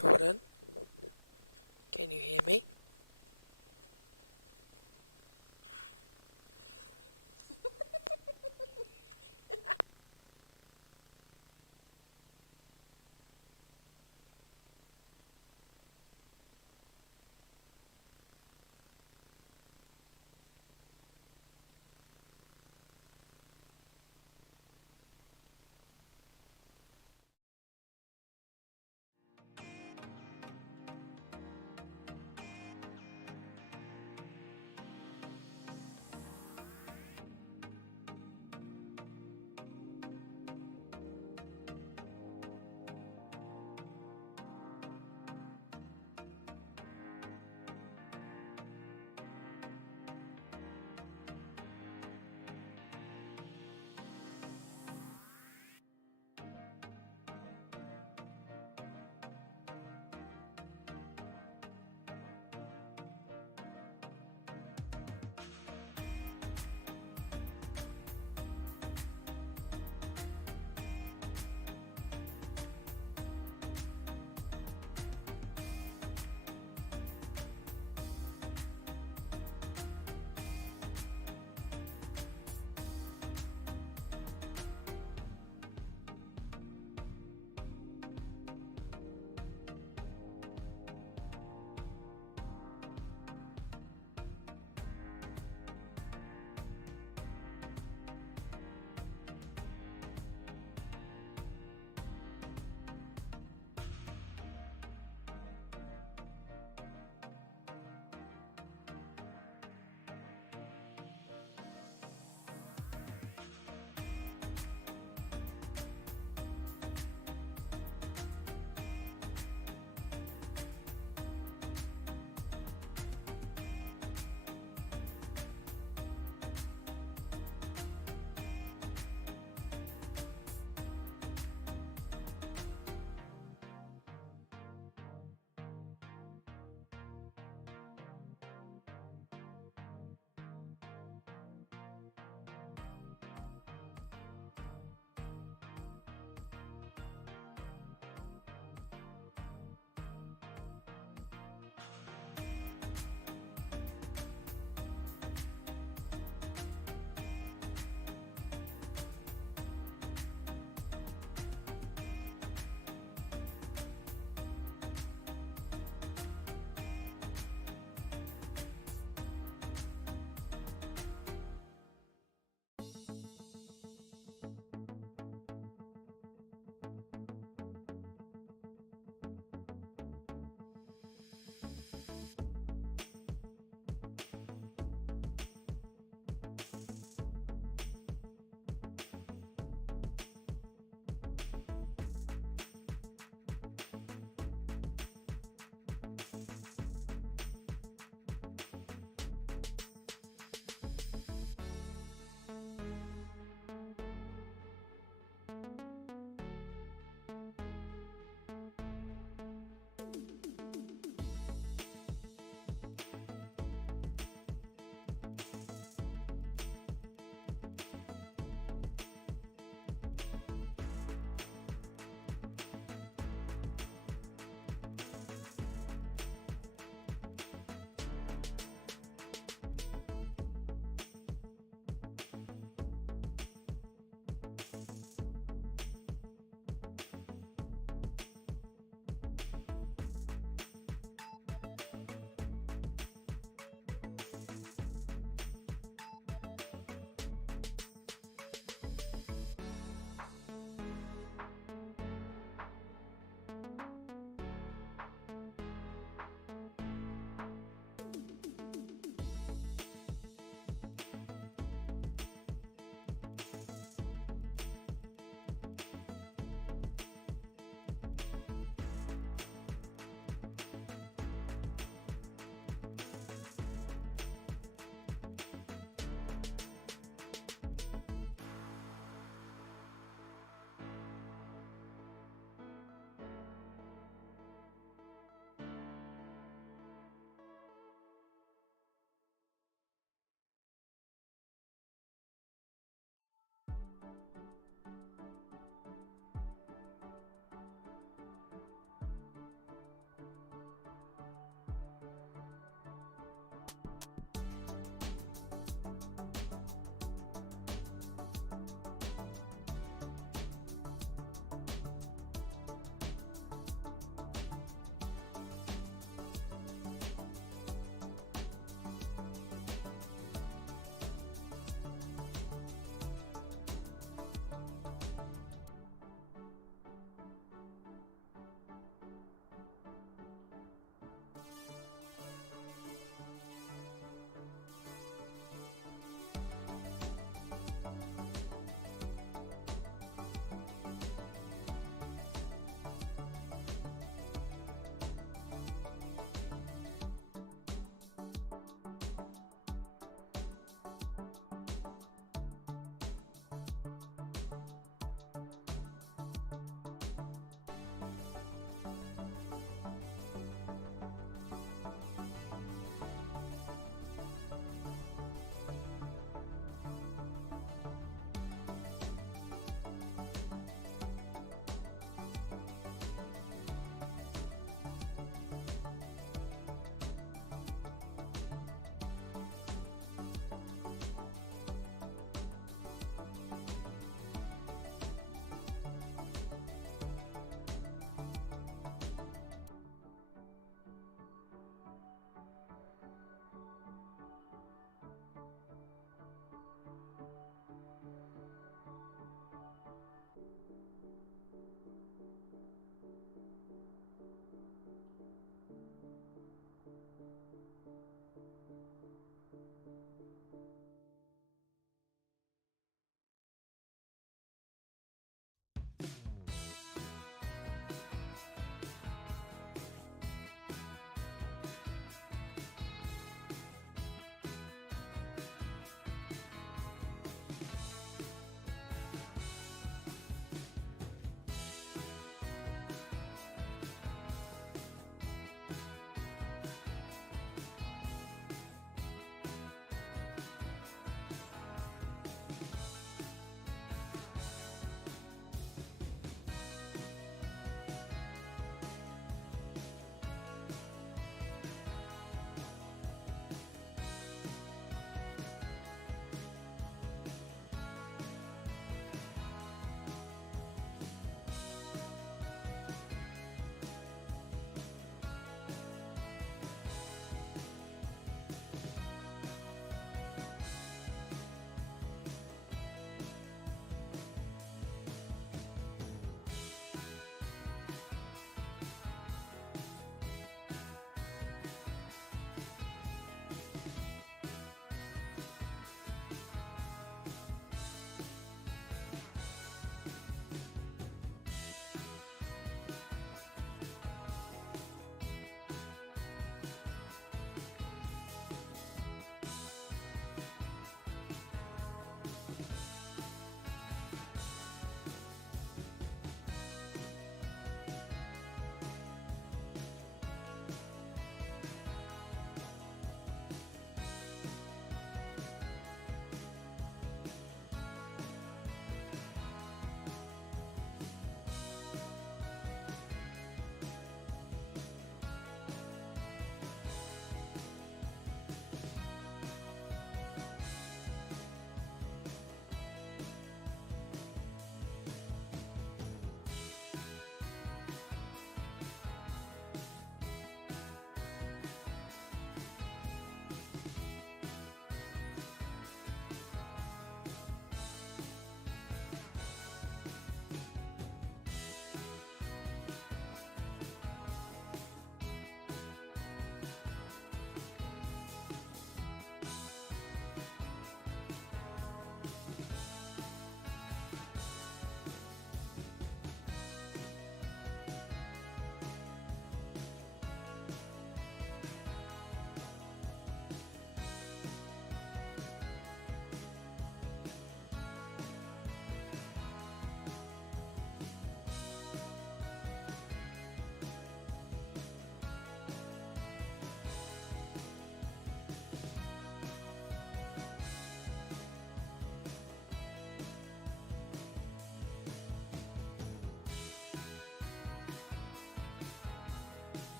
Jordan, can you hear me?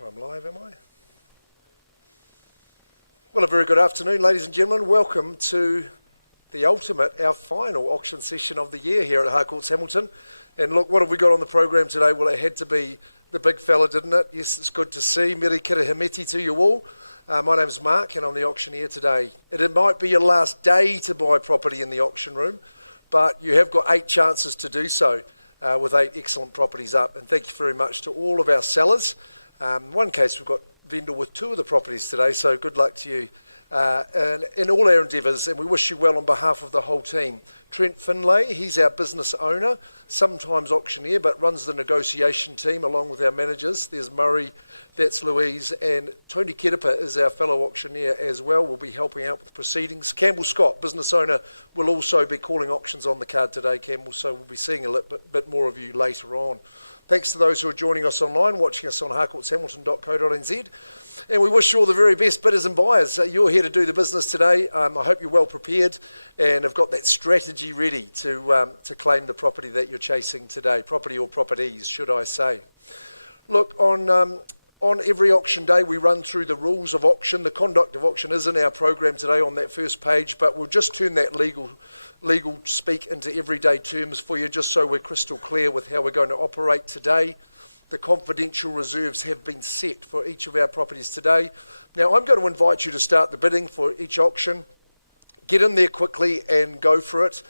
think I'm live, am I? Well, a very good afternoon, ladies and gentlemen. Welcome to the ultimate, our final auction session of the year here at Harcourts Hamilton. And look, what have we got on the program today? Well, it had to be the big fella, didn't it? Yes, it's good to see. Mere kirihimeti to you all. My name's Mark, and I'm the auctioneer today. It might be your last day to buy property in the auction room, but you have got 8 chances to do so with 8 excellent properties up. And thank you very much to all of our sellers. In one case, we've got vendor with 2 of the properties today, so good luck to you and in all our endeavours, and we wish you well on behalf of the whole team. Trent Finlay, he's our business owner, sometimes auctioneer, but runs the negotiation team along with our managers. There's Murray, that's Louise, and Tony Kerepa is our fellow auctioneer as well. We'll be helping out with proceedings. Campbell Scott, business owner, will also be calling auctions on the card today, Campbell, so we'll be seeing a bit more of you later on. Thanks to those who are joining us online, watching us on harcourtshamilton.co.nz. And we wish you all the very best bidders and buyers. You're here to do the business today. I hope you're well prepared and have got that strategy ready to claim the property that you're chasing today. Property or properties, should I say. Look, on every auction day, we run through the rules of auction. The conduct of auction is in our program today on that first page, but we'll just turn that legal speak into everyday terms for you, just so we're crystal clear with how we're going to operate today. The confidential reserves have been set for each of our properties today. Now, I'm going to invite you to start the bidding for each auction. Get in there quickly and go for it.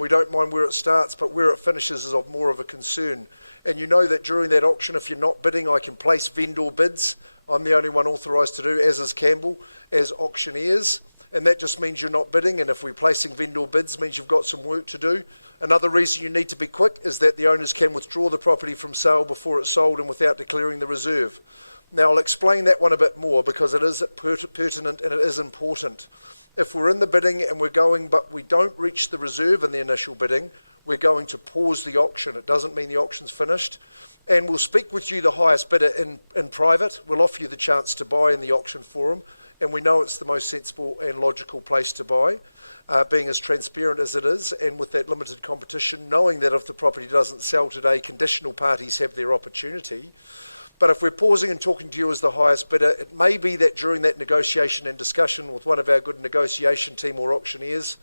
We don't mind where it starts, but where it finishes is of more of a concern. And you know that during that auction, if you're not bidding, I can place vendor bids. I'm the only one authorised to do, as is Campbell, as auctioneers. And that just means you're not bidding, and if we're placing vendor bids, means you've got some work to do. Another reason you need to be quick is that the owners can withdraw the property from sale before it's sold and without declaring the reserve. Now, I'll explain that one a bit more because it is pertinent and it is important. If we're in the bidding and we're going, but we don't reach the reserve in the initial bidding, we're going to pause the auction. It doesn't mean the auction's finished. And we'll speak with you, the highest bidder, in private. We'll offer you the chance to buy in the auction forum. And we know it's the most sensible and logical place to buy, being as transparent as it is, and with that limited competition, knowing that if the property doesn't sell today, conditional parties have their opportunity. But if we're pausing and talking to you as the highest bidder, it may be that during that negotiation and discussion with one of our good negotiation team or auctioneers,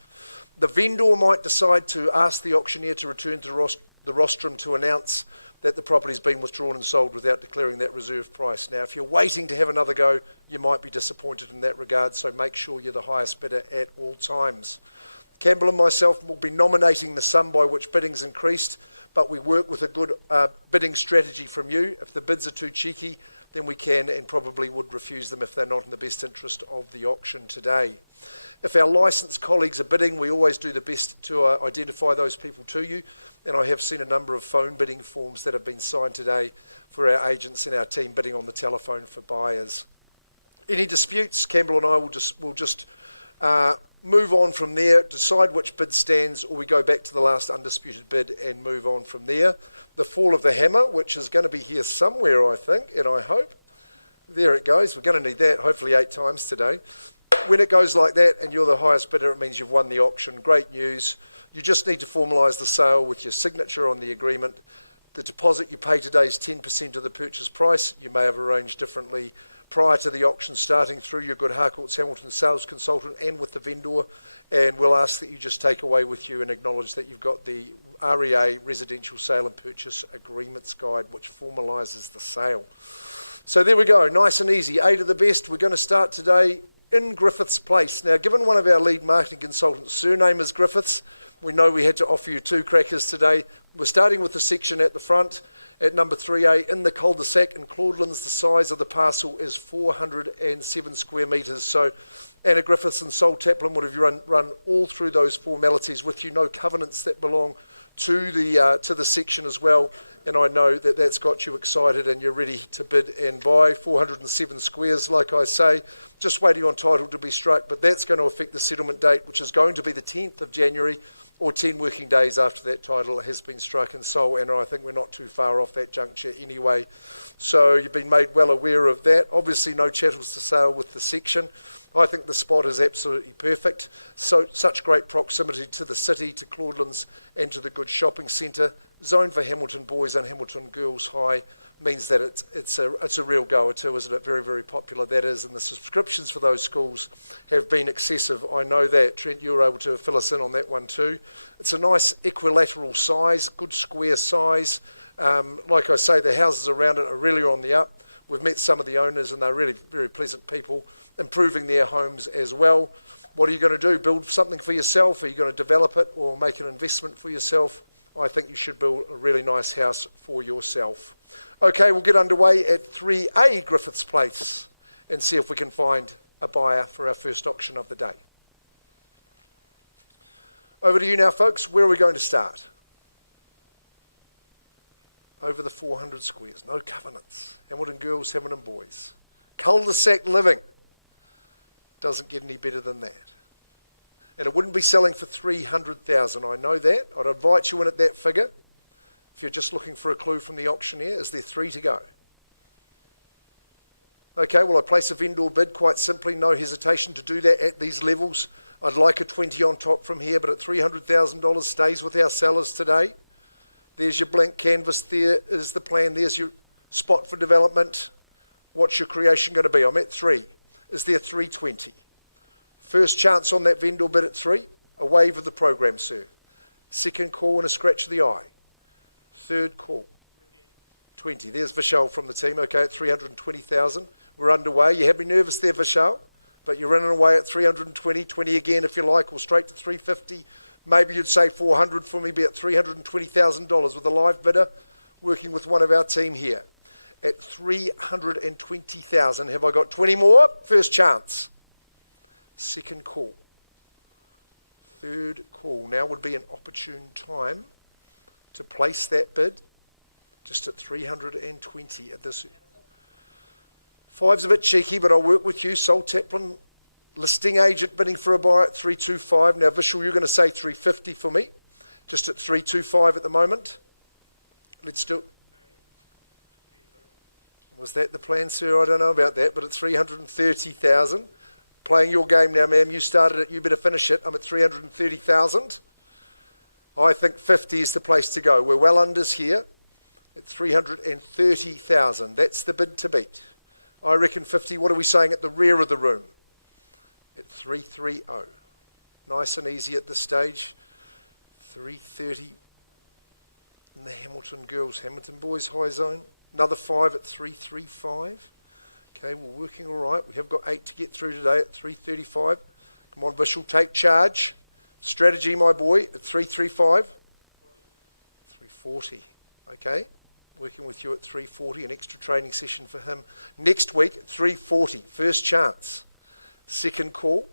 the vendor might decide to ask the auctioneer to return to the rostrum to announce that the property's been withdrawn and sold without declaring that reserve price. Now, if you're waiting to have another go, you might be disappointed in that regard, so make sure you're the highest bidder at all times. Campbell and myself will be nominating the sum by which bidding's increased, but we work with a good bidding strategy from you. If the bids are too cheeky, then we can and probably would refuse them if they're not in the best interest of the auction today. If our licensed colleagues are bidding, we always do the best to identify those people to you, and I have seen a number of phone bidding forms that have been signed today for our agents and our team bidding on the telephone for buyers. Any disputes, Campbell and I will just move on from there, decide which bid stands, or we go back to the last undisputed bid and move on from there. The fall of the hammer, which is going to be here somewhere, I think, and I hope. There it goes. We're going to need that hopefully 8 times today. When it goes like that and you're the highest bidder, it means you've won the auction. Great news. You just need to formalise the sale with your signature on the agreement. The deposit you pay today is 10% of the purchase price. You may have arranged differently prior to the auction starting through your good Harcourts Hamilton sales consultant and with the vendor. And we'll ask that you just take away with you and acknowledge that you've got the REA Residential Sale and Purchase Agreements Guide, which formalises the sale. So there we go. Nice and easy. 8 of the best. We're going to start today in Griffiths Place. Now, given one of our lead marketing consultants' surname is Griffiths, we know we had to offer you 2 crackers today. We're starting with the section at the front at number 3A in the cul-de-sac in Claudelands. The size of the parcel is 407 square metres. So Anna Griffiths and Sol Taplin would have run all through those formalities with you. No covenants that belong to the section as well, and I know that that's got you excited and you're ready to bid and buy. 407 squares, like I say, just waiting on title to be struck, but that's going to affect the settlement date, which is going to be the 10th of January, or 10 working days after that title has been struck and sold, and I think we're not too far off that juncture anyway. So you've been made well aware of that. Obviously no chattels to sale with the section. I think the spot is absolutely perfect. So such great proximity to the city, to Claudelands and to the good shopping centre. Zoned for Hamilton Boys and Hamilton Girls High means that it's a real goer too, isn't it? Very, very popular that is, and the subscriptions for those schools have been excessive. I know that. Trent, you were able to fill us in on that one too. It's a nice equilateral size, good square size. Like I say, the houses around it are really on the up. We've met some of the owners and they're really very pleasant people, improving their homes as well. What are you going to do? Build something for yourself? Are you going to develop it or make an investment for yourself? I think you should build a really nice house for yourself. Okay, we'll get underway at 3A Griffiths Place and see if we can find a buyer for our first auction of the day. Over to you now, folks. Where are we going to start? Over the 400 squares. No covenants. Hamilton Girls, Hamilton Boys. Cul-de-sac living. Doesn't get any better than that. And it wouldn't be selling for 300,000. I know that. I'd invite you in at that figure. If you're just looking for a clue from the auctioneer, is there 3 to go? Okay, well, I place a vendor bid quite simply. No hesitation to do that at these levels. I'd like a 20 on top from here, but at $300,000 stays with our sellers today. There's your blank canvas. There is the plan. There's your spot for development. What's your creation going to be? I'm at 3. Is there 320? First chance on that vendor bid at 3. A wave of the program, sir. Second call and a scratch of the eye. Third call. 20. There's Vishal from the team. Okay, at 320,000. We're underway. You had me nervous there, Vishal, but you're running away at 320. 20 again if you like, or straight to 350. Maybe you'd say 400 for me, be at $320,000 with a live bidder working with one of our team here. At 320,000. Have I got 20 more? First chance. Second call. Third call. Now would be an opportune time to place that bid just at 320 at this. 5's a bit cheeky, but I'll work with you. Sol Taplin, listing agent bidding for a buyer at 325. Now, Vishal, you're going to say 350 for me. Just at 325 at the moment. Let's do it. Was that the plan, sir? I don't know about that, but at 330,000. Playing your game now, ma'am. You started it. You better finish it. I'm at 330,000. I think 50 is the place to go. We're well unders here at 330,000. That's the bid to beat. I reckon 50. What are we saying at the rear of the room? At 330. Nice and easy at this stage. 330 in the Hamilton Girls, Hamilton Boys High Zone. Another 5 at 335. Okay, we're working all right. We have got 8 to get through today at 335. Come on, Vishal, take charge. Strategy, my boy, at 335. 340. Okay, working with you at 340. An extra training session for him. Next week at 340. First chance. Second call.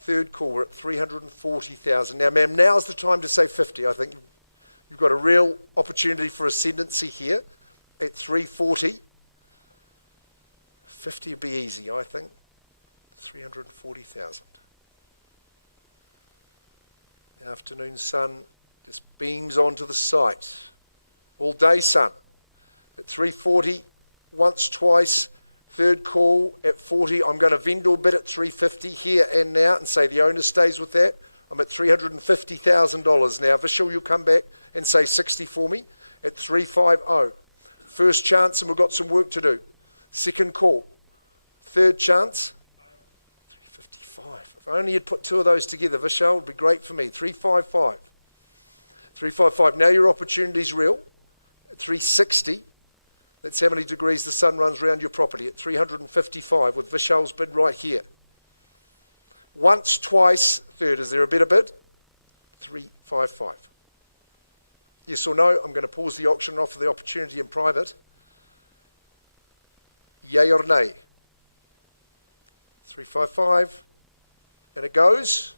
Third call. We're at 340,000. Now, ma'am, now's the time to say 50. I think you've got a real opportunity for ascendancy here at 340. 50 would be easy, I think. 340,000. The afternoon sun just beams onto the site. All day sun. At 340, once, twice. Third call at 40. I'm going to vendor bid at 350 here and now and say the owner stays with that. I'm at $350,000 now. Vishal, you'll come back and say 60 for me at 350. First chance, and we've got some work to do. Second call. Third chance. 355. If only you'd put 2 of those together, Vishal, would be great for me. 355. 355. Now your opportunity's real. At 360. That's how many degrees the sun runs around your property. At 355 with Vishal's bid right here. Once, twice, third. Is there a better bid? 355. Yes or no? I'm going to pause the auction and offer the opportunity in private. Yay or nay? 355. And it goes.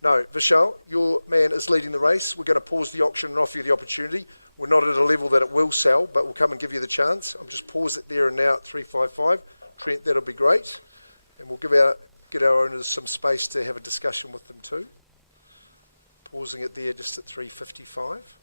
No, Vishal, your man is leading the race. We're going to pause the auction and offer you the opportunity. We're not at a level that it will sell, but we'll come and give you the chance. I'm just pause it there and now at 355. Trent, that'll be great. And we'll get our owners some space to have a discussion with them too. Pausing it there just at 355.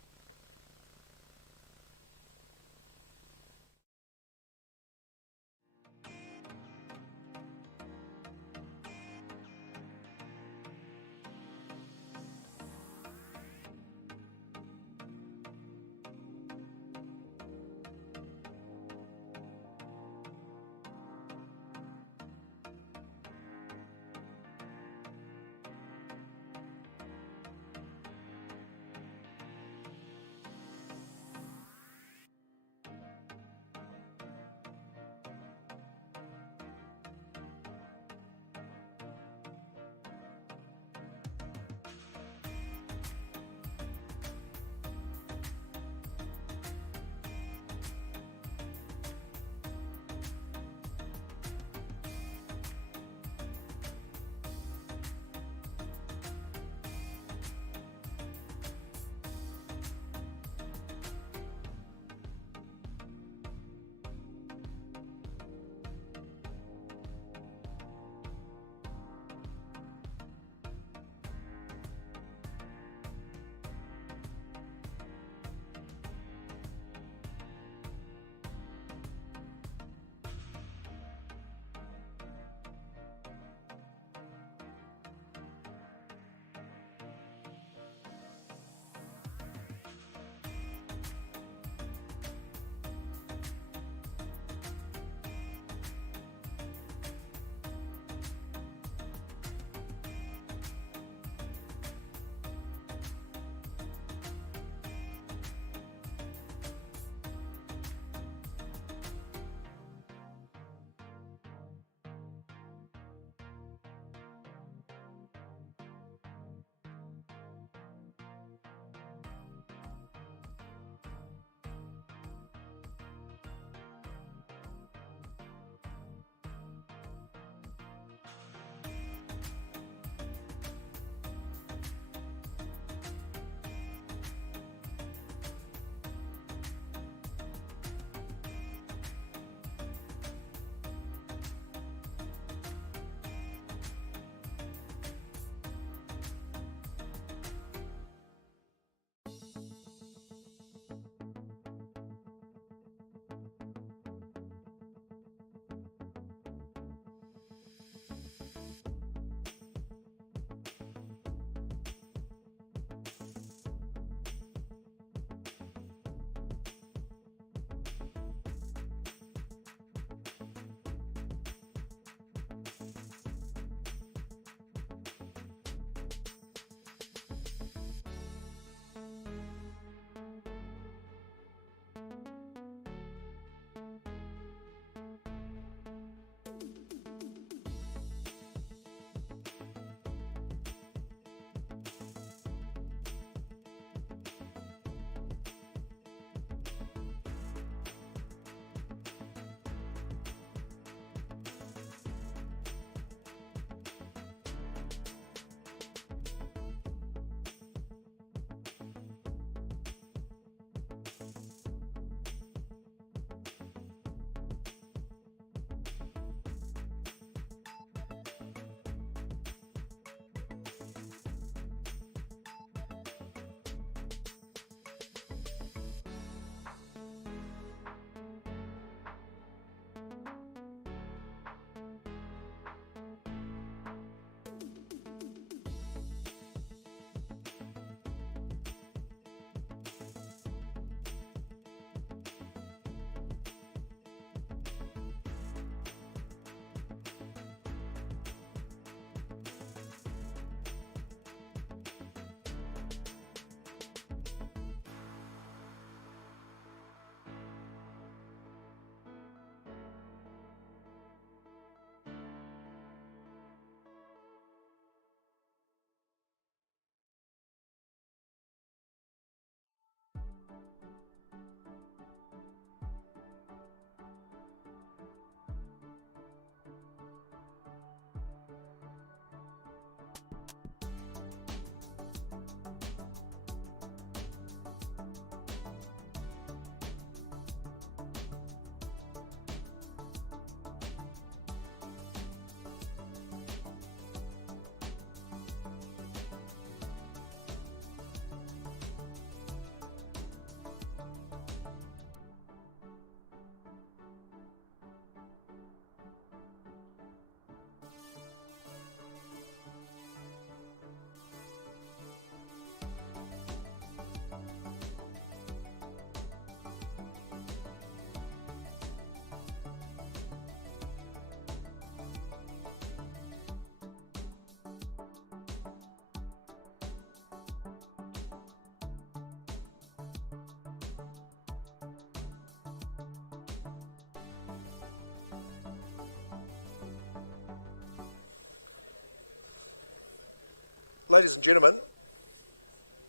Ladies and gentlemen,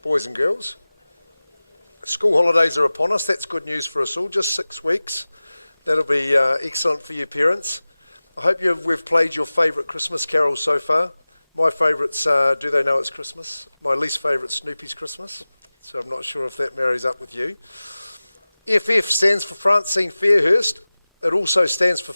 boys and girls, school holidays are upon us. That's good news for us all. Just 6 weeks. That'll be excellent for you parents. I hope we've played your favourite Christmas carols so far. My favourite's Do They Know It's Christmas? My least favourite's Snoopy's Christmas. So I'm not sure if that marries up with you. FF stands for Francine Fairhurst. It also stands for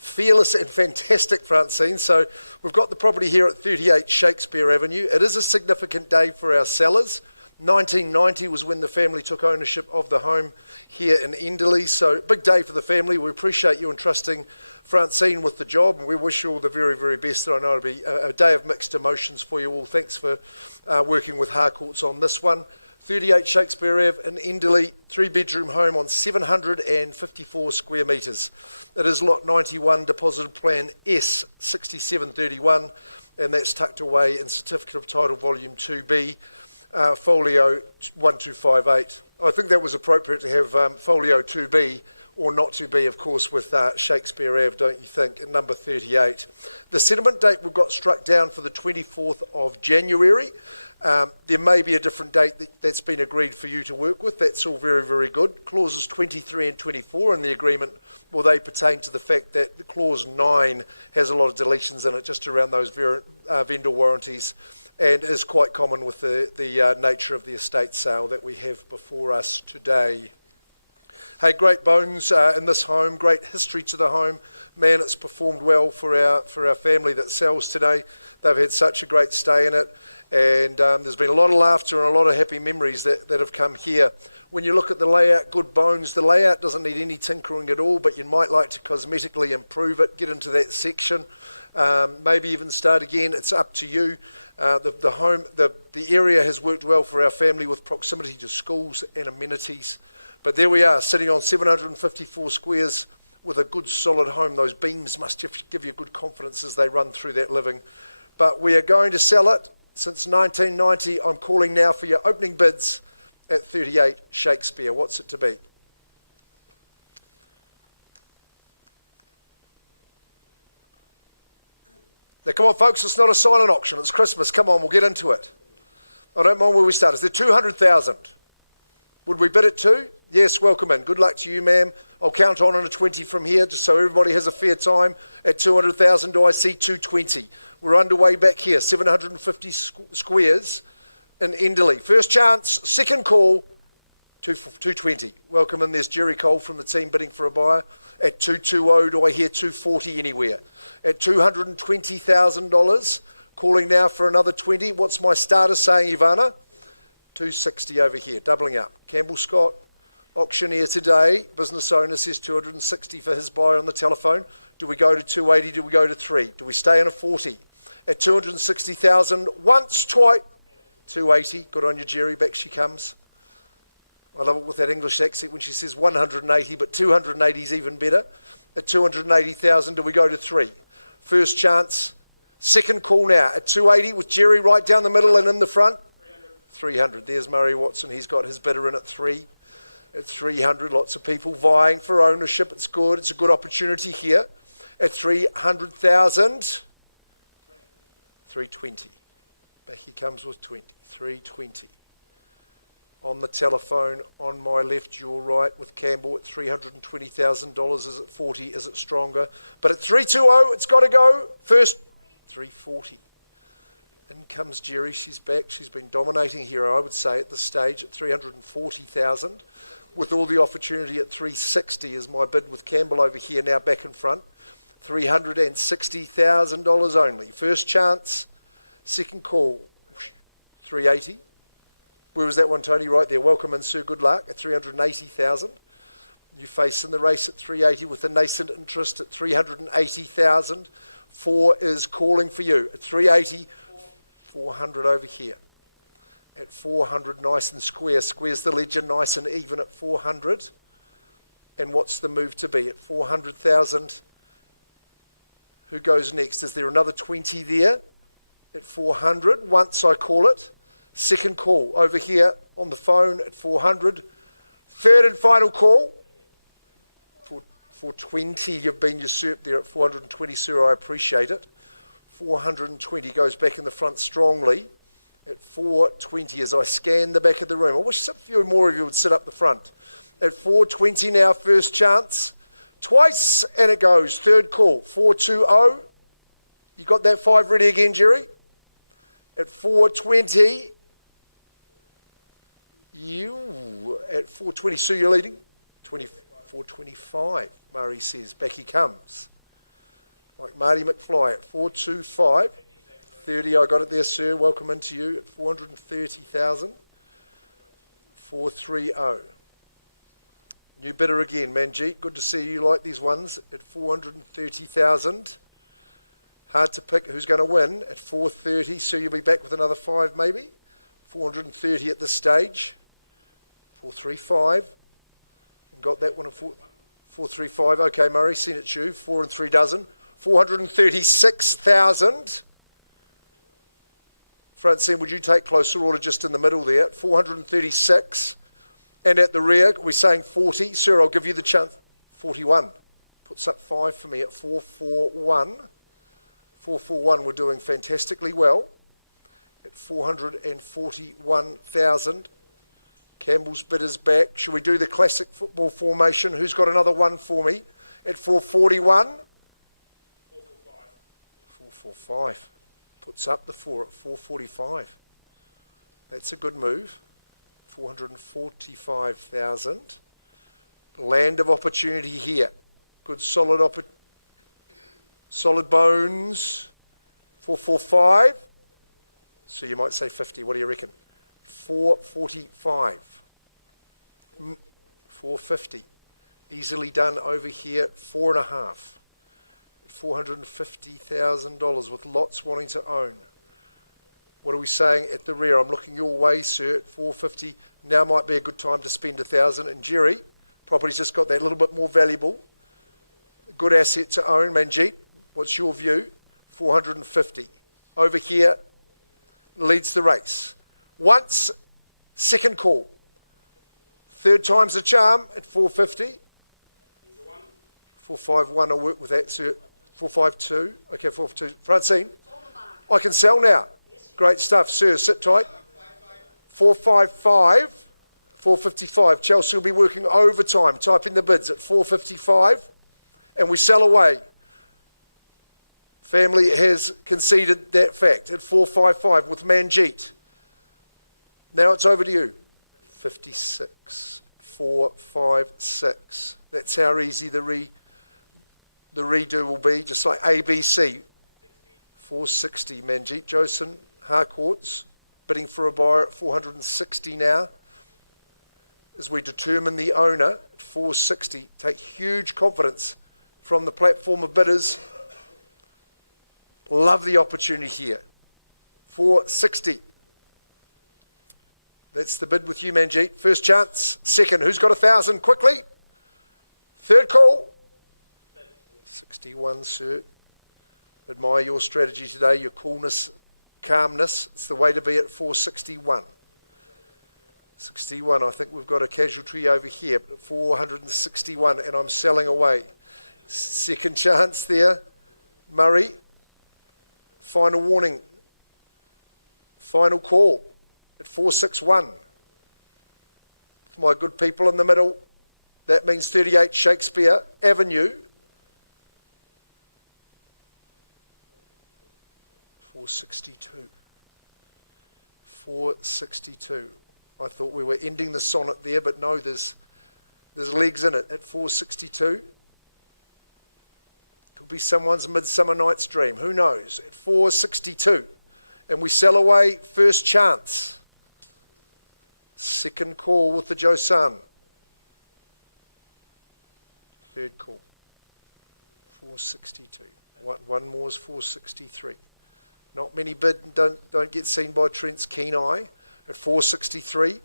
Fearless and Fantastic Francine. So we've got the property here at 38 Shakespeare Avenue. It is a significant day for our sellers. 1990 was when the family took ownership of the home here in Enderley. So big day for the family. We appreciate you entrusting Francine with the job, and we wish you all the very, very best. I know it'll be a day of mixed emotions for you all. Thanks for working with Harcourts on this one. 38 Shakespeare Ave in Enderley, 3-bedroom home on 754 square metres. It is lot 91, deposited plan S6731, and that's tucked away in Certificate of Title Volume 2B, Folio 1258. I think that was appropriate to have Folio 2B, or not to be, of course, with Shakespeare Ave, don't you think, at number 38. The settlement date we've got struck down for the 24th of January. There may be a different date that's been agreed for you to work with. That's all very, very good. Clauses 23 and 24 in the agreement, well, they pertain to the fact that Clause 9 has a lot of deletions in it just around those vendor warranties, and is quite common with the nature of the estate sale that we have before us today. Hey, great bones in this home, great history to the home. Man, it's performed well for our family that sells today. They've had such a great stay in it, and there's been a lot of laughter and a lot of happy memories that have come here. When you look at the layout, good bones, the layout doesn't need any tinkering at all, but you might like to cosmetically improve it, get into that section, maybe even start again. It's up to you. The area has worked well for our family with proximity to schools and amenities. But there we are, sitting on 754 squares with a good solid home. Those beams must give you good confidence as they run through that living. But we are going to sell it. Since 1990, I'm calling now for your opening bids at 38 Shakespeare. What's it to be? Now, come on, folks, it's not a silent auction. It's Christmas. Come on, we'll get into it. I don't mind where we start. Is there 200,000? Would we bid at 2? Yes, welcome in. Good luck to you, ma'am. I'll count on a 20 from here, just so everybody has a fair time. At 200,000, do I see 220? We're underway back here, 750 squares in Enderley. First chance, second call, 220. Welcome in. There's Jerry Cole from the team bidding for a buyer. At 220, do I hear 240 anywhere? At $220,000, calling now for another 20. What's my starter saying, Ivana? 260 over here, doubling up. Campbell Scott, auctioneer today, business owner, says 260 for his buyer on the telephone. Do we go to 280? Do we go to 3? Do we stay in a 40? At 260,000, once, twice, 280. Good on you, Jerry. Back she comes. I love it with that English accent when she says 180, but 280 is even better. At 280,000, do we go to 3? First chance. Second call now. At 280 with Jerry right down the middle and in the front. 300. There's Murray Watson. He's got his bidder in at 3. At 300, lots of people vying for ownership. It's good. It's a good opportunity here. At 300,000, 320. Back he comes with 20. 320. on the telephone on my left, your right, with Campbell at $320,000. Is it 40? Is it stronger? But at 320, it's got to go. First, 340. In comes Jerry. She's back. She's been dominating here, I would say, at this stage at 340,000. With all the opportunity at 360 is my bid with Campbell over here now back in front. $360,000 only. First chance, second call, 380. Where was that one, Tony? Right there. Welcome in, sir. Good luck at 380,000. You face in the race at 380 with a nascent interest at 380,000. 4 is calling for you at 380. 400 over here. At 400, nice and square. Squares the ledger nice and even at 400. And what's the move to be? At 400,000. Who goes next? Is there another 20 there? At 400. Once I call it. Second call over here on the phone at 400. Third and final call. 420, you've been usurped there at 420, sir. I appreciate it. 420 goes back in the front strongly at 420 as I scan the back of the room. I wish a few more of you would sit up the front. At 420 now, first chance. Twice, and it goes. Third call, 420. You got that 5 ready again, Jerry? At 420. You, at 420, Sue, you're leading? 425, Murray says. Back he comes. Like Marty McFly at 425. 30, I got it there, sir. Welcome into you at 430,000. 430. New bidder again, Manjeet. Good to see you like these ones at 430,000. Hard to pick who's going to win at 430. So you'll be back with another 5 maybe. 430 at this stage. 435. Got that one at 435. Okay, Murray, seen it you. 4 and 3 dozen. 436,000. Francine, would you take closer order just in the middle there? 436. And at the rear, we're saying 40. Sir, I'll give you the chance. 41. Puts up 5 for me at 441. 441, we're doing fantastically well. At 441,000. Campbell's bid is back. Should we do the classic football formation? Who's got another one for me? At 441? 445. Puts up the 4 at 445. That's a good move. 445,000. Land of opportunity here. Good solid solid bones. 445. So you might say 50. What do you reckon? 445. 450. Easily done over here at 4.5. $450,000 with lots wanting to own. What are we saying at the rear? I'm looking your way, sir, at 450. Now might be a good time to spend 1,000. And Jerry, property's just got that little bit more valuable. Good asset to own. Manjeet, what's your view? 450. Over here, leads the race. Once, second call. Third time's the charm at 450. 451, I'll work with that, sir. 452. Okay, 452. Francine, I can sell now. Great stuff, sir. Sit tight. 455. 455. Chelsea will be working overtime. Type in the bids at 455. And we sell away. Family has conceded that fact at 455 with Manjeet. Now it's over to you. 56. 456. That's how easy the redo will be, just like ABC. 460. Manjeet Joseph Harcourts bidding for a buyer at 460 now. As we determine the owner at 460. Take huge confidence from the platform of bidders. Love the opportunity here. 460. That's the bid with you, Manjeet. First chance. Second. Who's got 1,000? Quickly. Third call. 61, sir. Admire your strategy today, your coolness, calmness. It's the way to be at 461. 61, I think we've got a casualty over here, 461, and I'm selling away. Second chance there. Murray. Final warning. Final call at 461. For my good people in the middle, that means 38 Shakespeare Avenue. 462. 462. I thought we were ending the sonnet there, but no, there's legs in it at 462. Could be someone's Midsummer Night's Dream. Who knows? At 462. And we sell away first chance. Second call with the Joe Sun. Third call. 462. One more is 463. Not many bid, don't get seen by Trent's keen eye. At 463.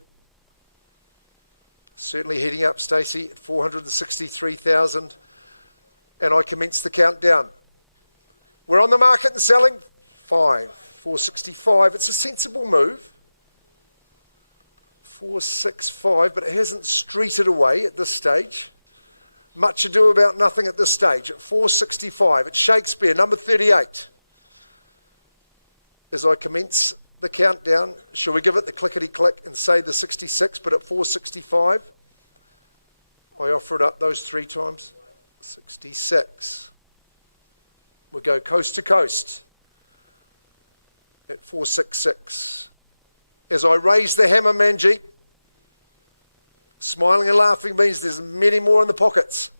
Certainly heading up, Stacey, at 463,000. And I commence the countdown. We're on the market and selling. 465. It's a sensible move. 465, but it hasn't streeted away at this stage. Much ado about nothing at this stage. At 465, it's Shakespeare, number 38. As I commence the countdown, shall we give it the clickety-click and say the 66, but at 465, I offer it up those three times. 66. We'll go coast to coast at 466. As I raise the hammer, Manjeet, smiling and laughing means there's many more in the pockets.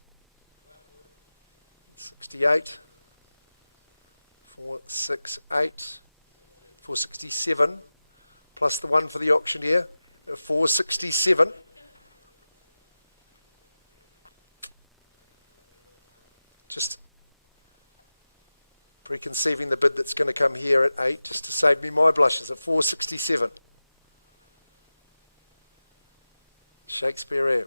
68. 468. 467. Plus the one for the auctioneer at 467. Just preconceiving the bid that's going to come here at 8, just to save me my blushes, at 467. Shakespeare Ave.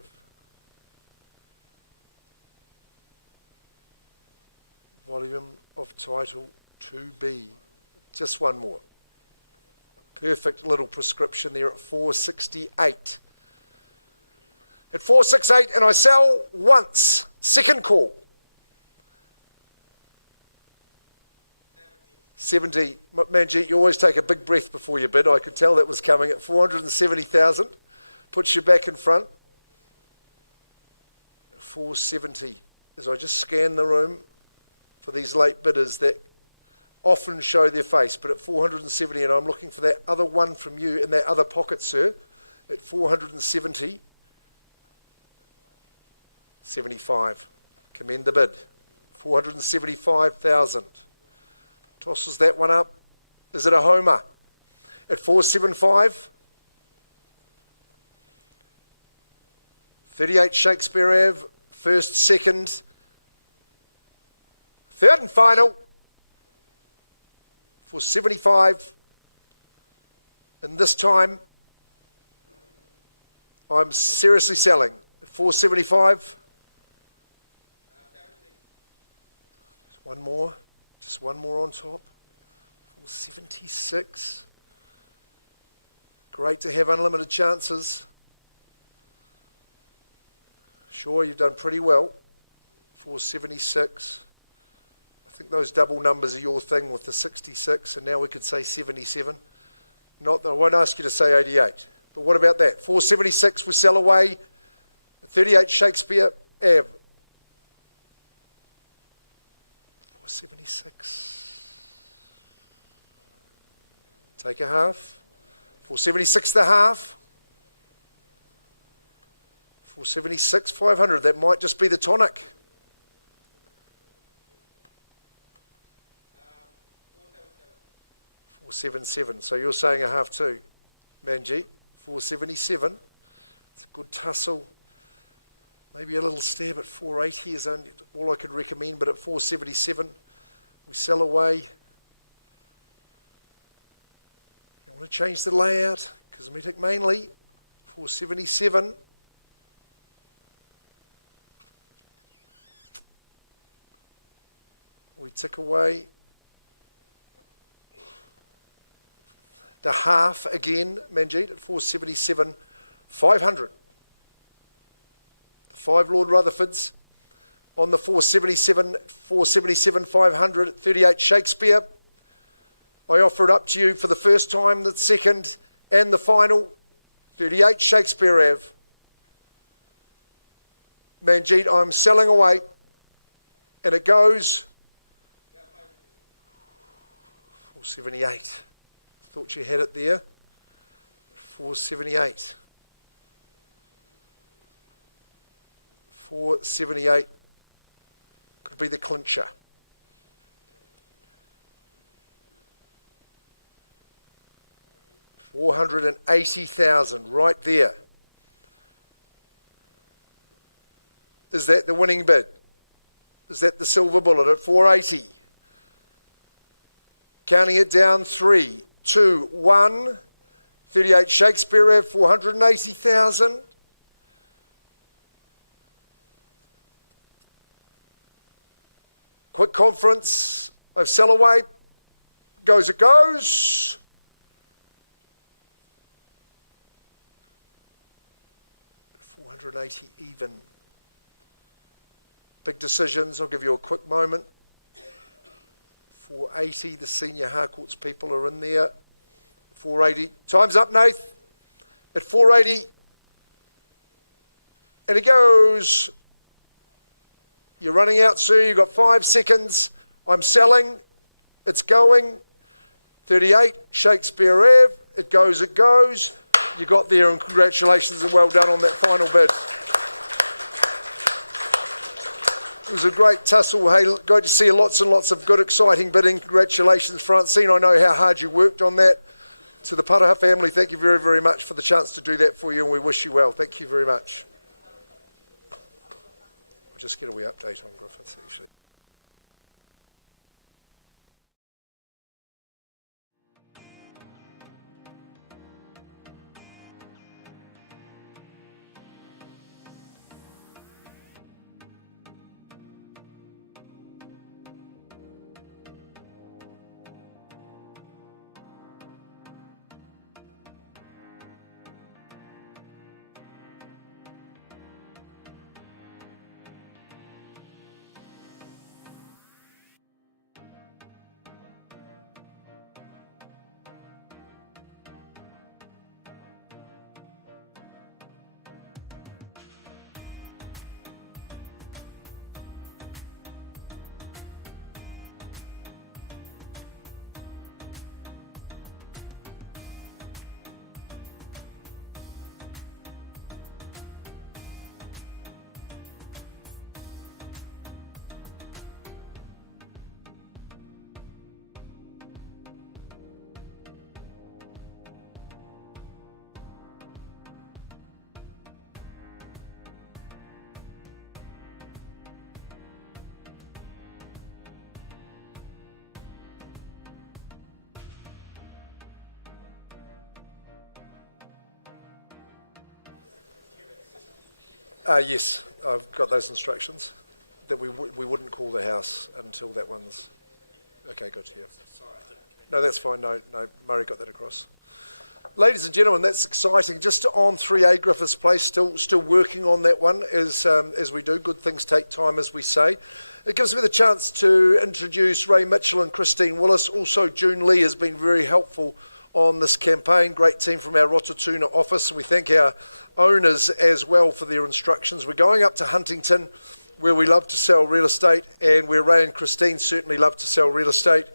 Volume of title 2B. Just one more. Perfect little prescription there at 468. At 468, and I sell once. Second call. 70. Manjeet, you always take a big breath before you bid. I could tell that was coming at 470,000. Puts you back in front. 470. As I just scan the room for these late bidders that often show their face, but at 470, and I'm looking for that other one from you in that other pocket, sir, at 470. 75. Commend the bid. 475,000. Tosses that one up. Is it a homer? At 475. 38 Shakespeare Ave. First, second. Third and final. 475. And this time, I'm seriously selling. At 475. Just one more. Just one more on top. 476. Great to have unlimited chances. Sure, you've done pretty well. 476. I think those double numbers are your thing with the 66, and now we could say 77. Not that I won't ask you to say 88. But what about that? 476 we sell away. 38 Shakespeare Ave. 476. Take a half. 476 the half. 476, 500. That might just be the tonic. 477. So you're saying a half too, Manjeet. 477. It's a good tussle. Maybe a little stab at 480 is only all I could recommend, but at 477 we sell away. You want to change the layout? Cosmetic mainly. 477. We tick away. The half again, Manjeet, at 477, 500. The 5 Lord Rutherfords on the 477, 500 at 38 Shakespeare. I offer it up to you for the first time, the second and the final. 38 Shakespeare Ave. Manjeet, I'm selling away. And it goes 478. Thought you had it there. 478. 478 could be the clincher. $480,000 right there. Is that the winning bid? Is that the silver bullet at 480? Counting it down, 3, 2, 1. 38 Shakespeare Ave, 480,000. Quick conference of sell away. Goes it goes. $480 even. Big decisions. I'll give you a quick moment. 480. The senior Harcourts people are in there. 480. Time's up, Nath. At 480. And it goes. You're running out, sir. You've got 5 seconds. I'm selling. It's going. 38 Shakespeare Ave. It goes, it goes. You got there, and congratulations and well done on that final bid. It was a great tussle. Hey, great to see lots and lots of good, exciting bidding. Congratulations, Francine. I know how hard you worked on that. To the Paraha family, thank you very, very much for the chance to do that for you, and we wish you well. Thank you very much. I'll just get a wee update on Griffiths, actually. Yes, I've got those instructions that we wouldn't call the house until that one's... Okay, good, yeah. No, that's fine. No, Murray got that across. Ladies and gentlemen, that's exciting. Just on 3A Griffiths Place, still working on that one as we do. Good things take time, as we say. It gives me the chance to introduce Ray Mitchell and Christine Willis. Also, June Lee has been very helpful on this campaign. Great team from our Rotorua office. We thank our owners as well for their instructions. We're going up to Huntington, where we love to sell real estate, and where Ray and Christine certainly love to sell real estate.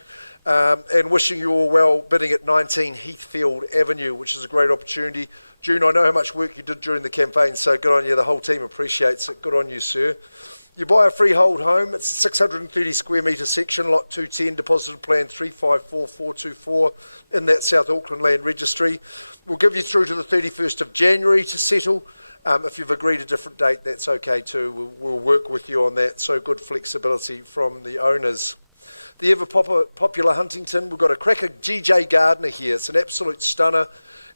And wishing you all well bidding at 19 Heathfield Avenue, which is a great opportunity. June, I know how much work you did during the campaign, so good on you. The whole team appreciates it. Good on you, sir. You buy a freehold home. It's a 630 square metre section, lot 210, deposited plan 354424 in that South Auckland Land Registry. We'll give you through to the 31st of January to settle. If you've agreed a different date, that's okay too. We'll work with you on that. So good flexibility from the owners. The ever popular Huntington, we've got a cracker GJ Gardner here. It's an absolute stunner.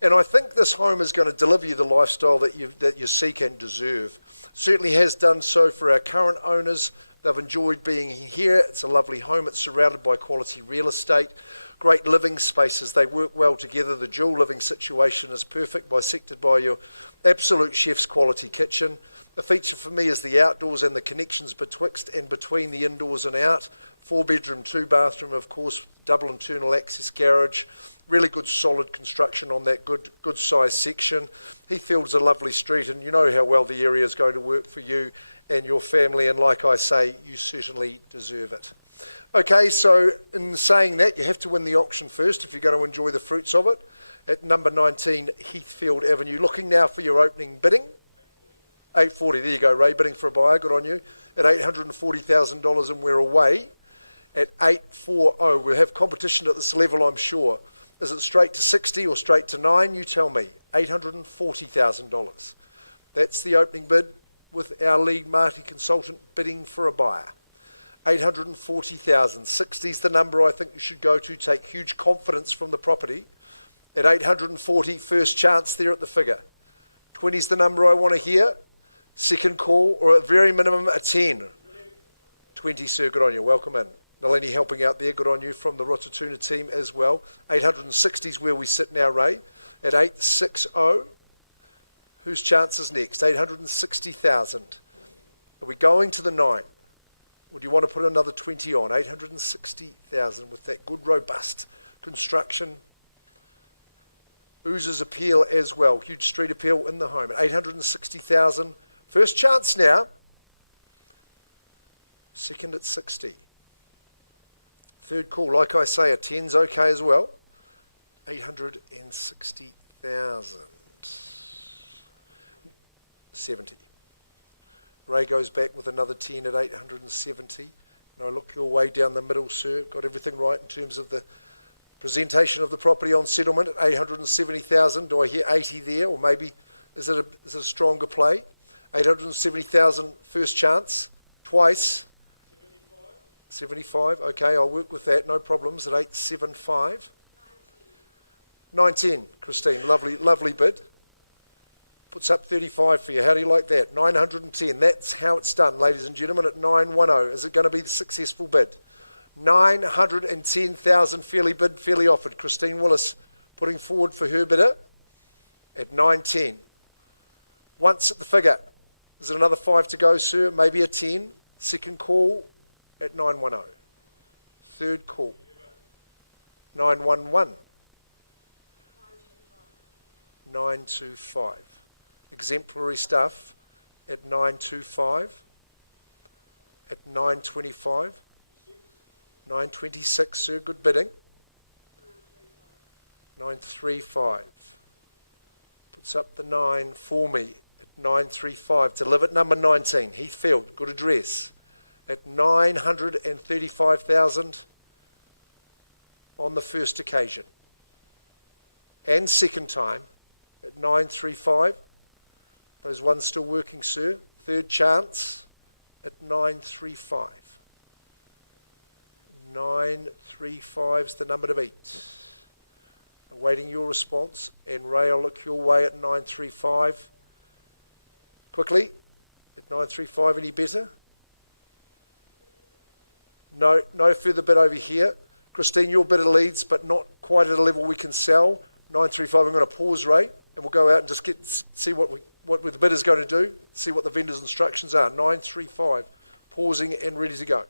And I think this home is going to deliver you the lifestyle that you seek and deserve. Certainly has done so for our current owners. They've enjoyed being here. It's a lovely home. It's surrounded by quality real estate. Great living spaces. They work well together. The dual living situation is perfect, bisected by your absolute chef's quality kitchen. The feature for me is the outdoors and the connections betwixt and between the indoors and out. 4-bedroom, 2-bathroom, of course, double internal access garage. Really good solid construction on that good size section. Heathfield's a lovely street, and you know how well the area is going to work for you and your family, and like I say, you certainly deserve it. Okay, so in saying that, you have to win the auction first if you're going to enjoy the fruits of it. At number 19, Heathfield Avenue. Looking now for your opening bidding. 840, there you go, Ray, bidding for a buyer, good on you. At $840,000, and we're away at 840. We'll have competition at this level, I'm sure. Is it straight to 60 or straight to 9? You tell me. $840,000. That's the opening bid with our lead marketing consultant bidding for a buyer. 840,000. 60 is the number I think you should go to. Take huge confidence from the property. At 840, first chance there at the figure. 20 is the number I want to hear. Second call, or at very minimum a 10. 20, sir, good on you. Welcome in. Nalini helping out there, good on you from the Rotatuna team as well. 860 is where we sit now, Ray. At 860, whose chance is next? 860,000. Are we going to the 9? Or do you want to put another 20 on? 860,000 with that good, robust construction. Oozes appeal as well. Huge street appeal in the home. At 860,000. First chance now. Second at 60. Third call, like I say, a 10's okay as well. 860,000. 70. Ray goes back with another 10 at 870. And I look your way down the middle, sir. Got everything right in terms of the presentation of the property on settlement at 870,000. Do I hear 80 there, or maybe is it a stronger play? 870,000 first chance, twice. 75. Okay, I'll work with that. No problems at 875. 910, Christine. Lovely bid. Puts up 35 for you. How do you like that? 910. That's how it's done, ladies and gentlemen, at 910. Is it going to be the successful bid? 910,000 fairly bid, fairly offered. Christine Willis putting forward for her bidder at 910. Once at the figure. Is it another 5 to go, sir? Maybe a 10. Second call at 910. Third call. 911. 925. Exemplary stuff at 925. At 925. 926, sir. Good bidding. 935. Puts up the 9 for me at 935. To live at number 19. Heathfield. Good address. At 935,000 on the first occasion. And second time at 935. Those ones still working, sir. Third chance at 935. 935's the number to beat. Awaiting your response. And Ray, I'll look your way at 935. Quickly. At 935, any better? No further bid over here. Christine, your bidder leads, but not quite at a level we can sell. 935, I'm going to pause, Ray, and we'll go out and just see what the bidder's going to do, see what the vendor's instructions are. 935, pausing and ready to go.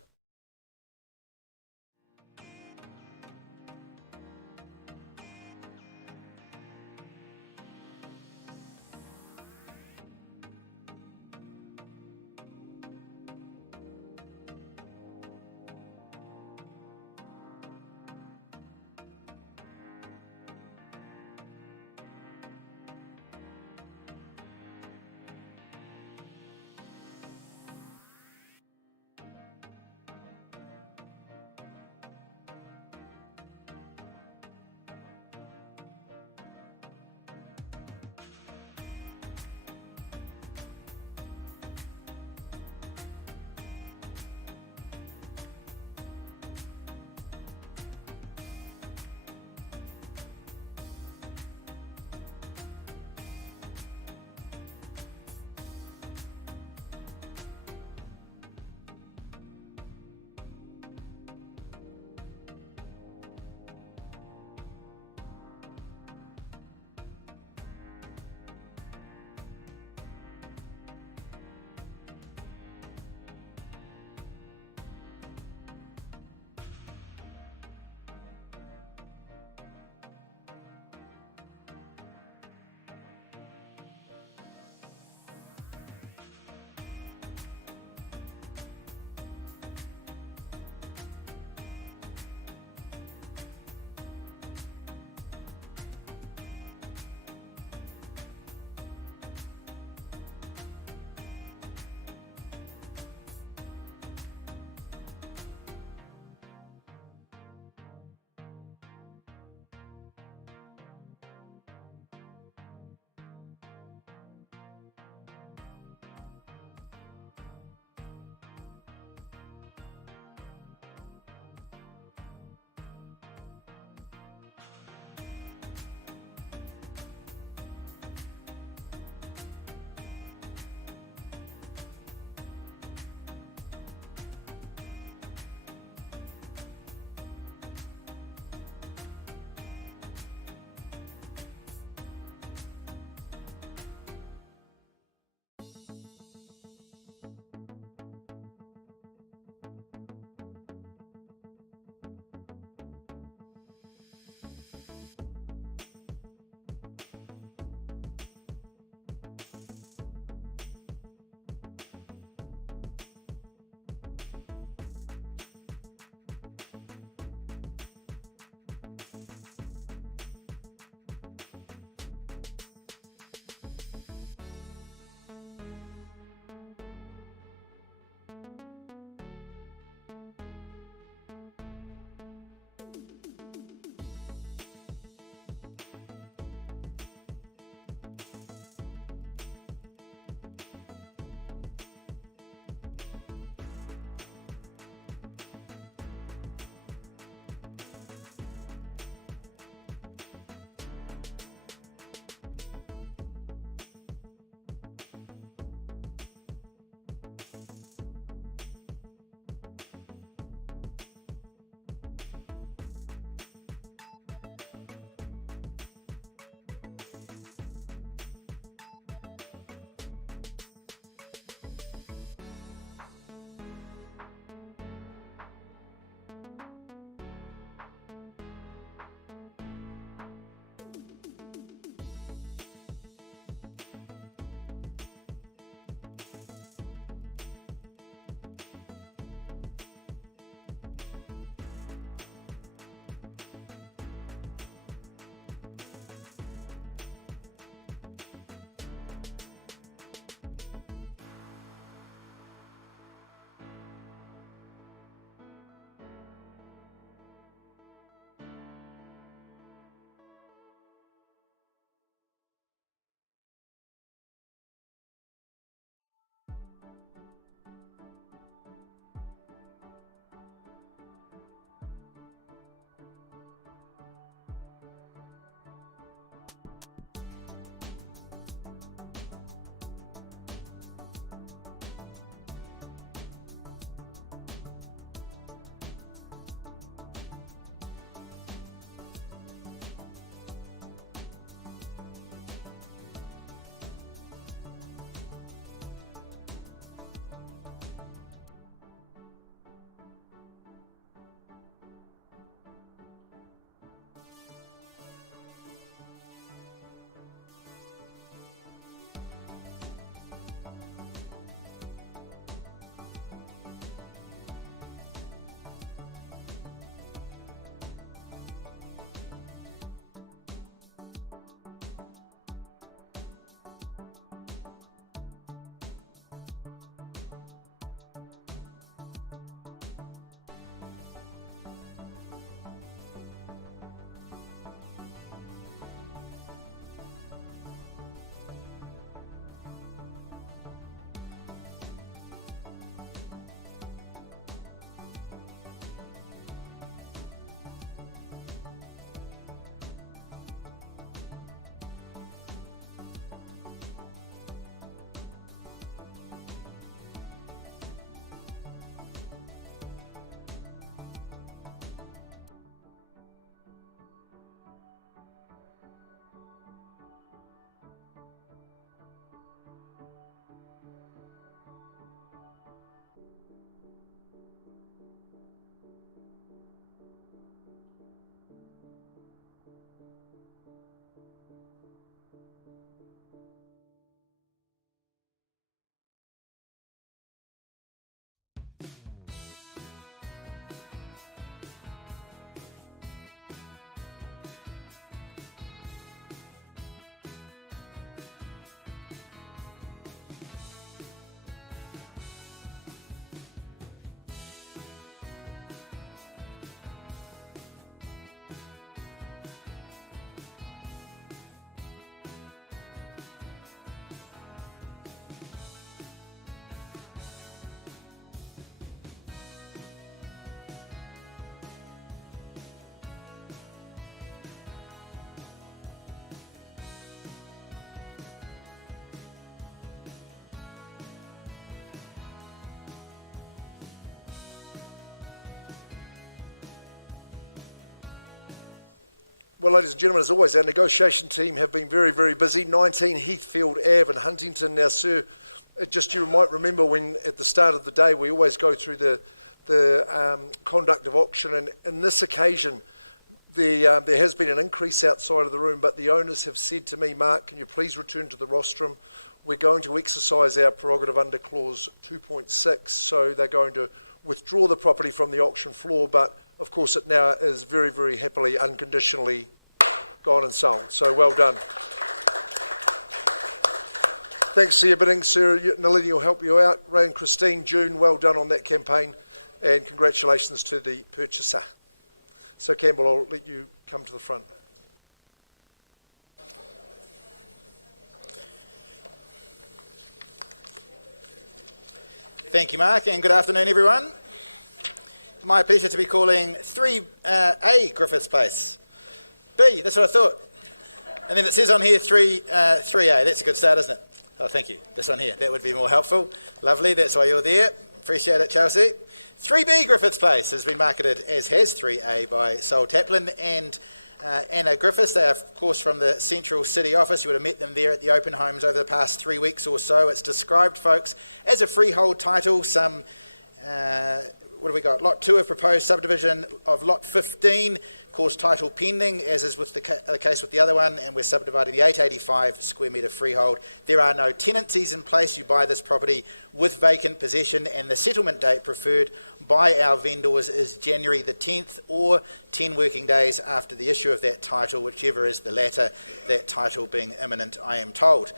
Well, ladies and gentlemen, as always, our negotiation team have been very, very busy. 19 Heathfield Ave in Huntington. Now, sir, just you might remember when at the start of the day we always go through the conduct of auction, and in this occasion there has been an increase outside of the room, but the owners have said to me, Mark, can you please return to the rostrum? We're going to exercise our prerogative under clause 2.6, so they're going to withdraw the property from the auction floor, but of course it now is very, very happily, unconditionally gone and sold. So well done. Thanks for your bidding, sir. Nalini will help you out. Ray and Christine, June, well done on that campaign, and congratulations to the purchaser. So Campbell, I'll let you come to the front. Thank you, Mark, and good afternoon, everyone. It's my pleasure to be calling 3A Griffiths Place. B, that's what I thought. And then it says on here 3A. That's a good start, isn't it? Oh, thank you. This one here. That would be more helpful. Lovely. That's why you're there. Appreciate it, Chelsea. 3B Griffiths Place has been marketed, as has 3A, by Sol Taplin and Anna Griffiths. They are, of course, from the Central City office. You would have met them there at the open homes over the past 3 weeks or so. It's described, folks, as a freehold title. Some, what have we got? Lot 2 of proposed subdivision of Lot 15, of course, title pending, as is with the case with the other one, and we're subdividing the 885 square metre freehold. There are no tenancies in place. You buy this property with vacant possession, and the settlement date preferred by our vendors is January the 10th or 10 working days after the issue of that title, whichever is the latter, that title being imminent, I am told.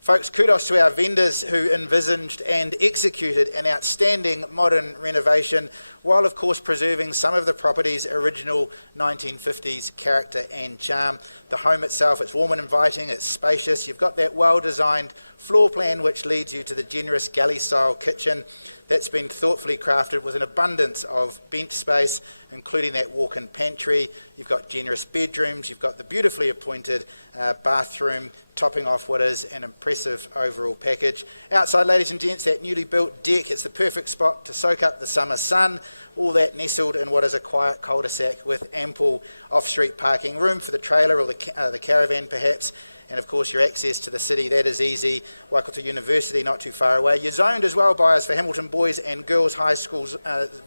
Folks, kudos to our vendors who envisaged and executed an outstanding modern renovation, while of course preserving some of the property's original 1950s character and charm. The home itself, it's warm and inviting, it's spacious, you've got that well-designed floor plan which leads you to the generous galley-style kitchen that's been thoughtfully crafted with an abundance of bench space, including that walk-in pantry. You've got generous bedrooms, you've got the beautifully appointed bathroom, topping off what is an impressive overall package. Outside, ladies and gents, that newly built deck, it's the perfect spot to soak up the summer sun, all that nestled in what is a quiet cul-de-sac with ample off-street parking, room for the trailer or the caravan perhaps, and of course your access to the city, that is easy. Waikato University not too far away. You're zoned as well, buyers, for Hamilton boys and girls high schools,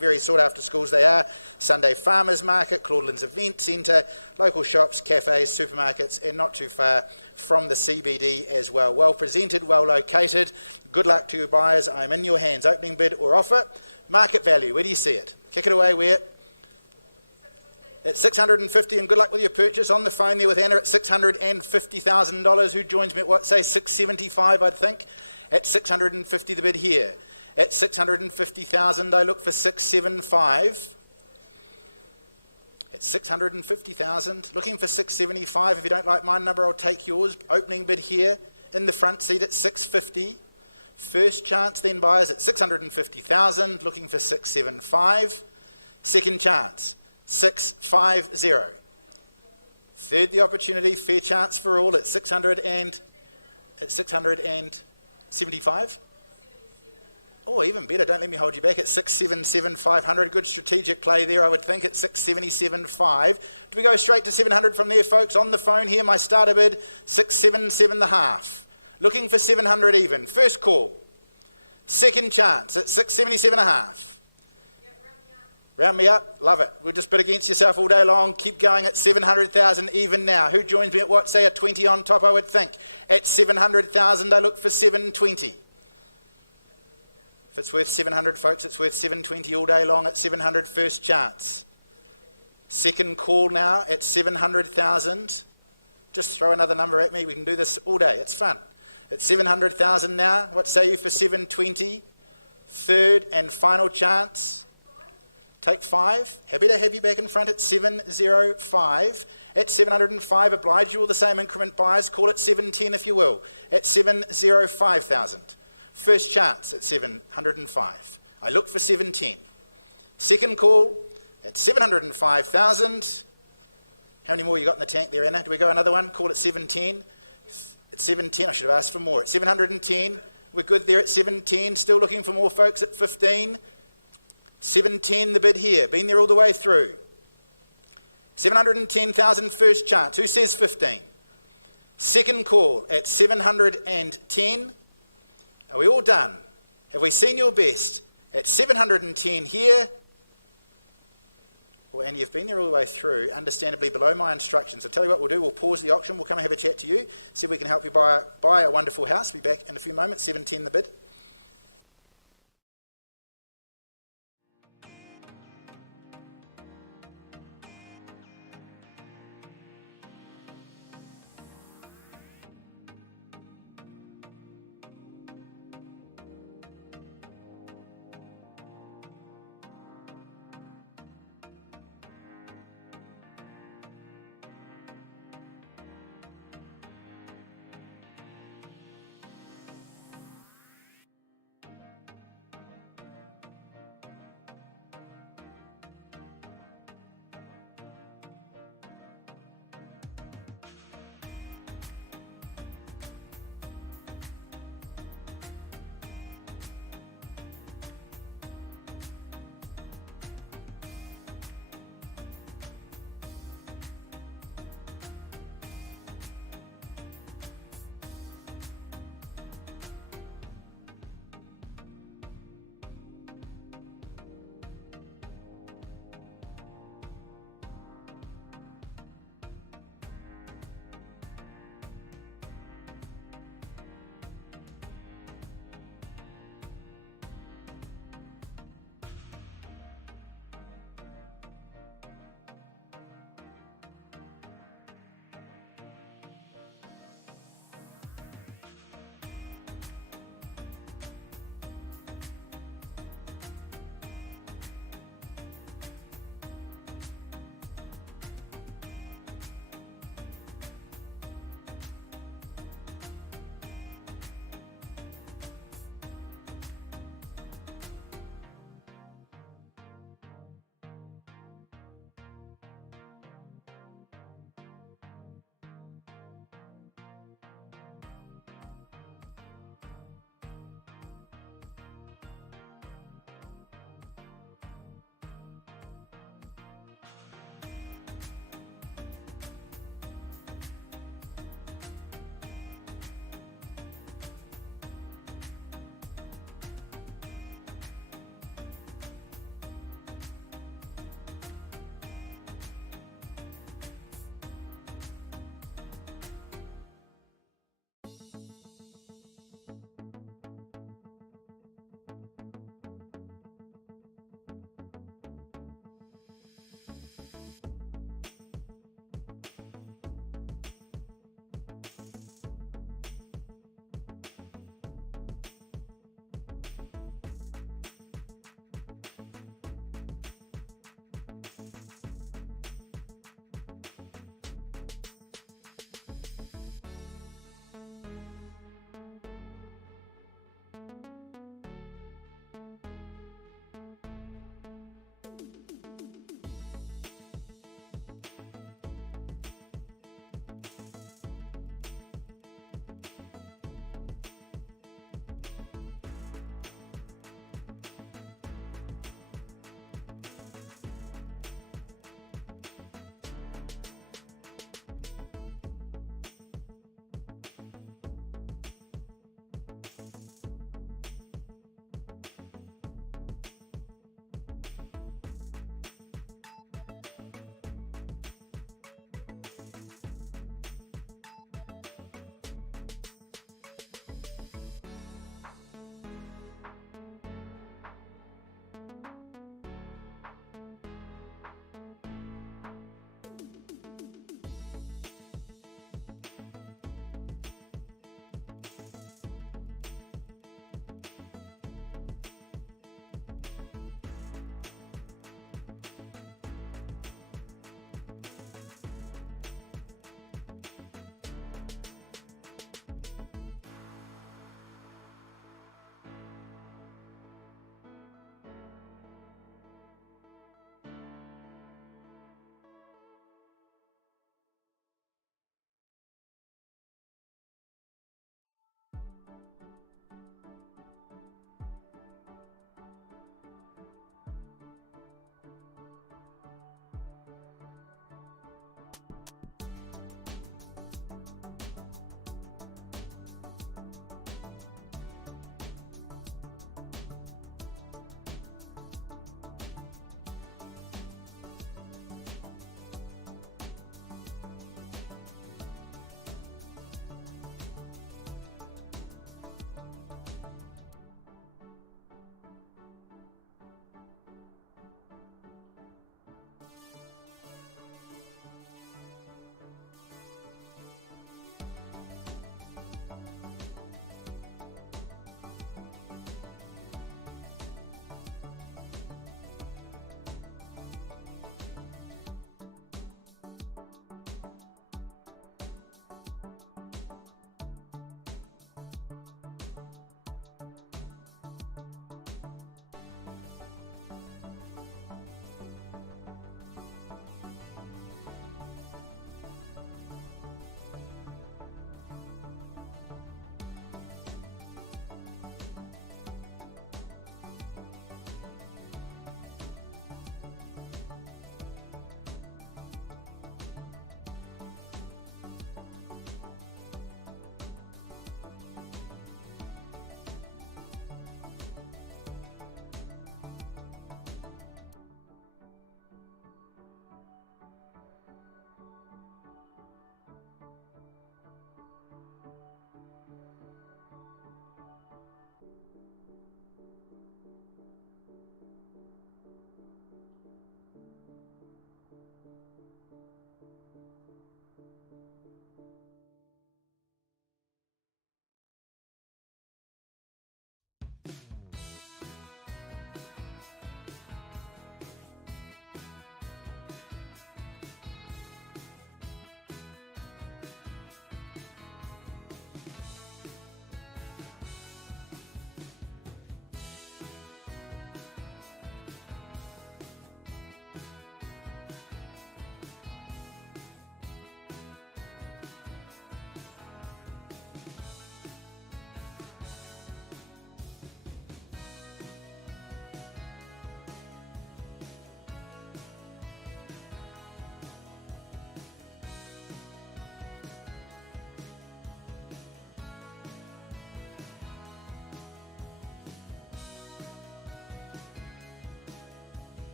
very sought after schools they are. Sunday Farmers Market, Claudelands Event Centre, local shops, cafes, supermarkets, and not too far from the CBD as well. Well presented, well located. Good luck to you buyers. I'm in your hands. Opening bid or offer. Market value, where do you see it? Kick it away, where? At $650, and good luck with your purchase. On the phone there with Anna at $650,000. Who joins me at what? Say $675, I'd think. At $650 the bid here. At $650,000, I look for $675. At $650,000, looking for $675. If you don't like my number, I'll take yours. Opening bid here in the front seat at $650. First chance then buyers at $650,000, looking for $675. Second chance. 650. Third the opportunity, fair chance for all at 675. Oh, even better, don't let me hold you back at 677,500. Good strategic play there, I would think, at 677.5. Do we go straight to 700 from there, folks? On the phone here, my starter bid, 677.5. Looking for 700 even. First call. Second chance at 677.5. Round me up, love it. We'll just bid against yourself all day long. Keep going at 700,000 even now. Who joins me at what? Say a 20 on top, I would think. At 700,000, I look for 720. If it's worth 700, folks, it's worth 720 all day long at 700 first chance. Second call now at 700,000. Just throw another number at me. We can do this all day. It's fun. At 700,000 now, what say you for 720? Third and final chance. Take 5. Happy to have you back in front at 705. At 705, oblige you all the same increment buyers. Call it 710 if you will. At 705,000. First chance at 705. I look for 710. Second call at 705,000. How many more you got in the tank there, Anna? Do we go another one? Call it 710. At 710, I should have asked for more. At 710, we're good there at 710. Still looking for more folks at 15. 710 the bid here, been there all the way through. 710,000 first chance. Who says 15? Second call at 710. Are we all done? Have we seen your best? At 710 here. Well, and you've been there all the way through, understandably below my instructions. I'll tell you what we'll do. We'll pause the auction. We'll come and have a chat to you, see if we can help you buy a wonderful house. Be back in a few moments. 710 the bid.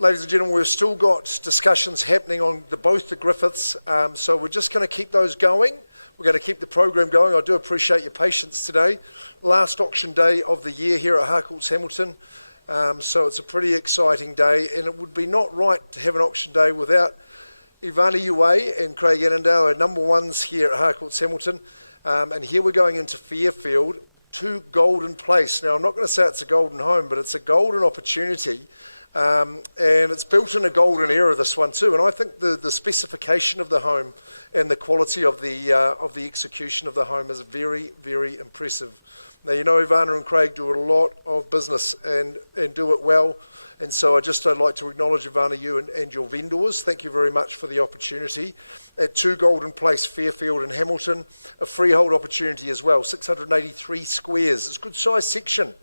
Ladies and gentlemen, we've still got discussions happening on both the Griffiths, so we're just going to keep those going. We're going to keep the program going. I do appreciate your patience today. Last auction day of the year here at Harcourts Hamilton, so it's a pretty exciting day, and it would be not right to have an auction day without Ivana Uwe and Craig Annandale, our number ones here at Harcourts Hamilton. And here we're going into Fairfield to Golden Place. Now, I'm not going to say it's a golden home, but it's a golden opportunity. And it's built in a golden era, this one too. And I think the specification of the home and the quality of the execution of the home is very, very impressive. Now, you know, Ivana and Craig do a lot of business and do it well. And so I'd like to acknowledge, Ivana, you and your vendors. Thank you very much for the opportunity. At 2 Golden Place, Fairfield and Hamilton, a freehold opportunity as well, 683 squares. It's a good size section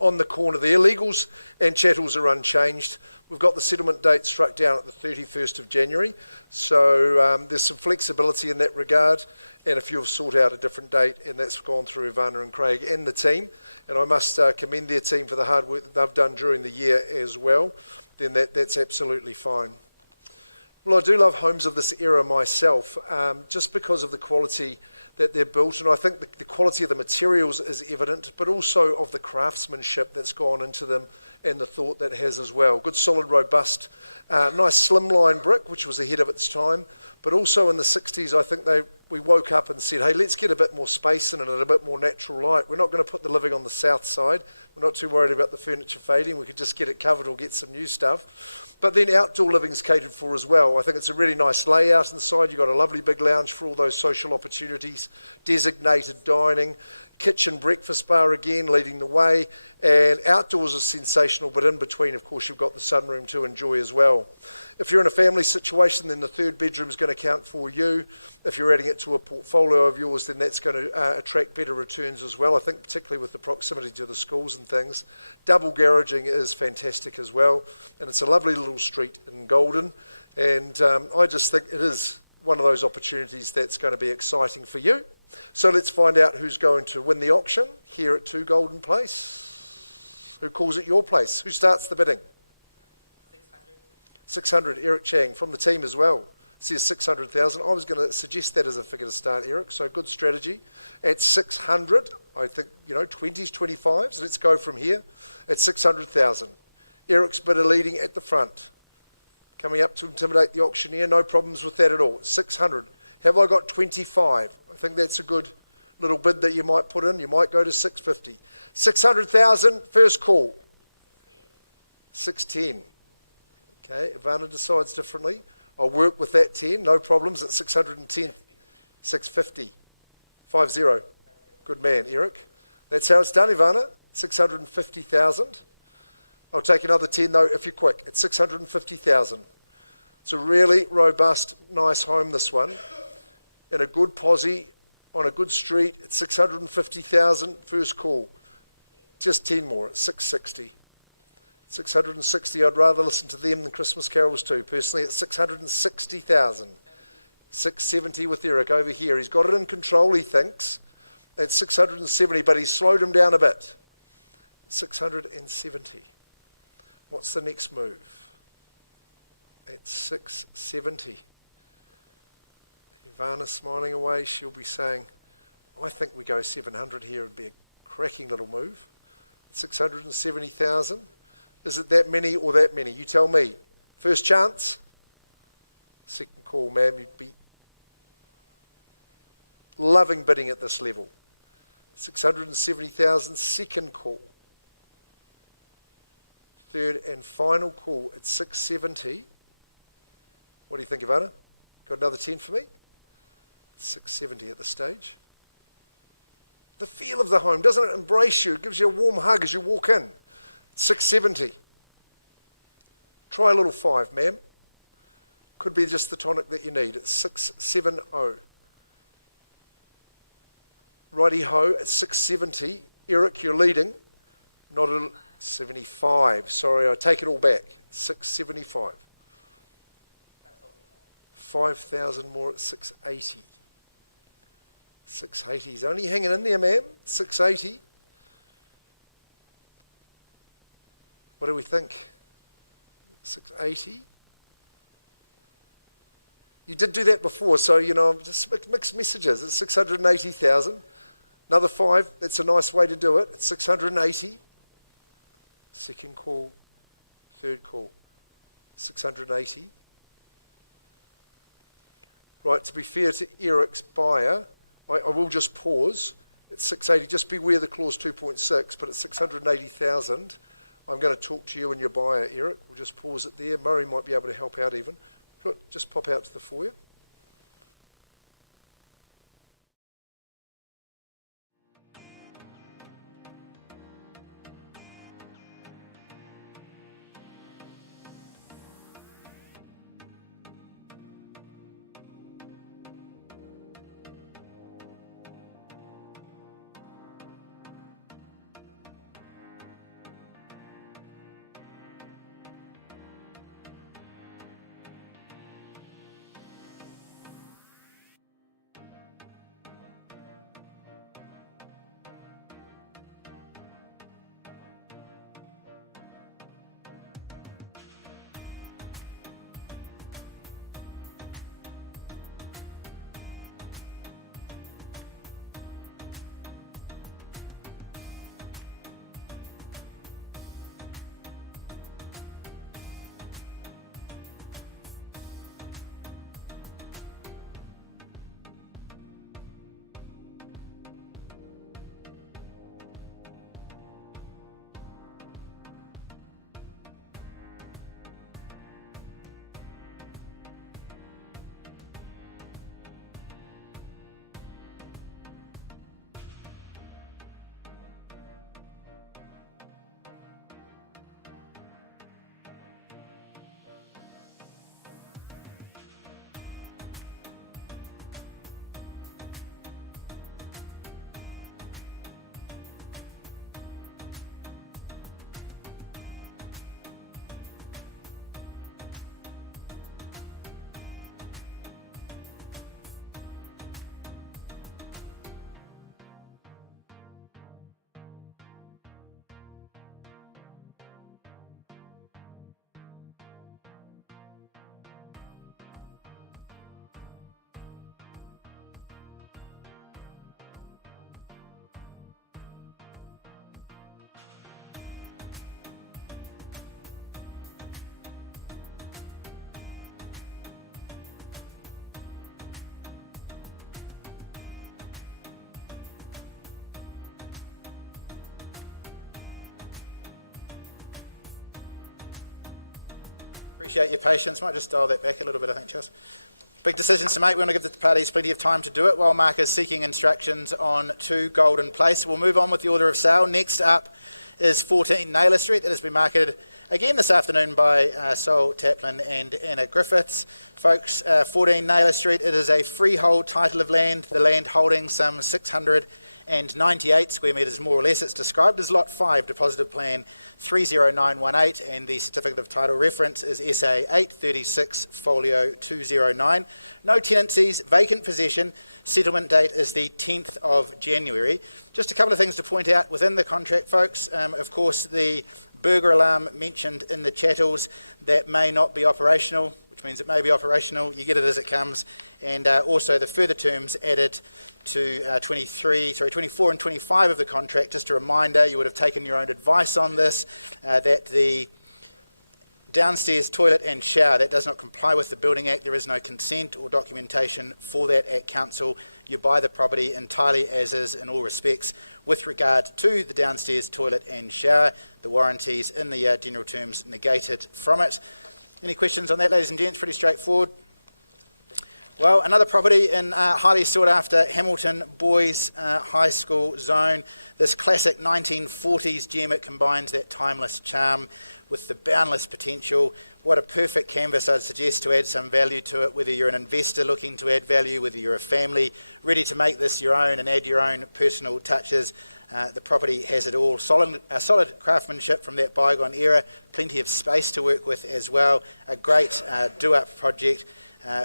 on the corner there. Legals and chattels are unchanged. We've got the settlement date struck down at the 31st of January. So there's some flexibility in that regard. And if you've sought out a different date, and that's gone through Ivana and Craig and the team, and I must commend their team for the hard work that they've done during the year as well, then that's absolutely fine. Well, I do love homes of this era myself, just because of the quality that they're built, and I think the quality of the materials is evident, but also of the craftsmanship that's gone into them and the thought that has as well. Good, solid, robust, nice slimline brick, which was ahead of its time, but also in the 60s, I think we woke up and said, hey, let's get a bit more space in it and a bit more natural light. We're not going to put the living on the south side. We're not too worried about the furniture fading. We could just get it covered or get some new stuff. But then outdoor living's catered for as well. I think it's a really nice layout inside. You've got a lovely big lounge for all those social opportunities, designated dining, kitchen breakfast bar again leading the way, and outdoors is sensational, but in between, of course, you've got the sunroom to enjoy as well. If you're in a family situation, then the 3rd bedroom is going to count for you. If you're adding it to a portfolio of yours, then that's going to attract better returns as well, I think, particularly with the proximity to the schools and things. Double garaging is fantastic as well, and it's a lovely little street in Golden, and I just think it is one of those opportunities that's going to be exciting for you. So let's find out who's going to win the auction here at 2 Golden Place. Who calls it your place? Who starts the bidding? 600. Eric Chang from the team as well says 600,000. I was going to suggest that as a figure to start, Eric. So good strategy. At 600, I think, 20s, 25s. Let's go from here at 600,000. Eric's bidder leading at the front. Coming up to intimidate the auctioneer. No problems with that at all. 600. Have I got 25? I think that's a good little bid that you might put in. You might go to 650. 600,000, first call. 610. Okay, Ivana decides differently. I'll work with that 10, no problems at 610. 650. 50. Good man, Eric. That's how it's done, Ivana. 650,000. I'll take another 10 though if you're quick. It's 650,000. It's a really robust, nice home, this one. In a good posse, on a good street, at 650,000, first call. Just 10 more at 660. 660, I'd rather listen to them than Christmas carols too, personally, at 660,000. 670 with Eric over here. He's got it in control, he thinks, at 670, but he's slowed him down a bit. 670. What's the next move? At 670. Ivana smiling away, she'll be saying, I think we go 700 here, would be a cracking little move. 670,000. Is it that many or that many? You tell me. First chance? Second call, ma'am. You'd be loving bidding at this level. 670,000, second call. Third and final call at 670. What do you think, Ivana? Got another 10 for me? 670 at this stage. The feel of the home, doesn't it embrace you? It gives you a warm hug as you walk in. 670. Try a little 5, ma'am. Could be just the tonic that you need. It's 670. Righty ho at 670. Eric, you're leading. Not a 75. Sorry, I take it all back. 675. 5,000 more at 680. 680. He's only hanging in there, ma'am. 680. What do we think? 680. You did do that before, so, just mixed messages. It's 680,000. Another 5, that's a nice way to do it. It's 680. Second call, third call, 680. Right, to be fair to Eric's buyer, I will just pause. It's 680, just beware the clause 2.6, but it's 680,000. I'm going to talk to you and your buyer, Eric. We'll just pause it there. Murray might be able to help out even. Just pop out to the foyer. Appreciate your patience. Might just dial that back a little bit, I think, Charles. Big decisions to make. We want to give the parties plenty of time to do it while Mark is seeking instructions on 2 Golden Place. We'll move on with the order of sale. Next up is 14 Naylor Street. That has been marketed again this afternoon by Sol Taplin and Anna Griffiths. Folks, 14 Naylor Street, it is a freehold title of land, the land holding some 698 square metres more or less. It's described as Lot 5, Depositive Plan 30918, and the Certificate of Title reference is SA 836 Folio 209. No tenancies, vacant possession. Settlement date is the 10th of January. Just a couple of things to point out within the contract, folks. Of course, the burglar alarm mentioned in the chattels, that may not be operational, which means it may be operational. You get it as it comes. And also the further terms added to 24 and 25 of the contract. Just a reminder, you would have taken your own advice on this, that the downstairs toilet and shower, that does not comply with the Building Act. There is no consent or documentation for that at council. You buy the property entirely as is in all respects. With regard to the downstairs toilet and shower, the warranties in the general terms negated from it. Any questions on that, ladies and gents? Pretty straightforward. Well, another property in highly sought after Hamilton Boys High School zone. This classic 1940s gem, it combines that timeless charm with the boundless potential. What a perfect canvas, I'd suggest, to add some value to it, whether you're an investor looking to add value, whether you're a family ready to make this your own and add your own personal touches. The property has it all. Solid craftsmanship from that bygone era, plenty of space to work with as well. A great do-up project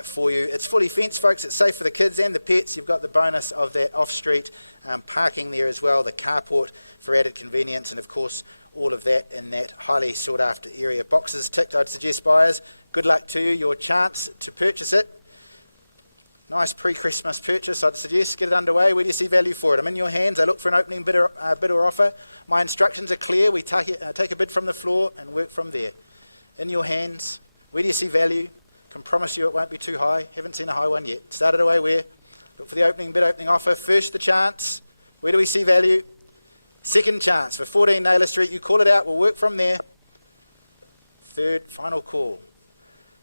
for you. It's fully fenced, folks. It's safe for the kids and the pets. You've got the bonus of that off-street parking there as well, the carport for added convenience, and of course all of that in that highly sought after area. Boxes ticked, I'd suggest buyers, good luck to you, your chance to purchase it. Nice pre-Christmas purchase, I'd suggest. Get it underway. Where do you see value for it? I'm in your hands. I look for an opening bid or offer. My instructions are clear. We take a bid from the floor and work from there. In your hands. Where do you see value? Can promise you it won't be too high. Haven't seen a high one yet. Started away where? Look for the opening bid, opening offer. First the chance. Where do we see value? Second chance for 14 Naylor Street. You call it out. We'll work from there. Third, final call.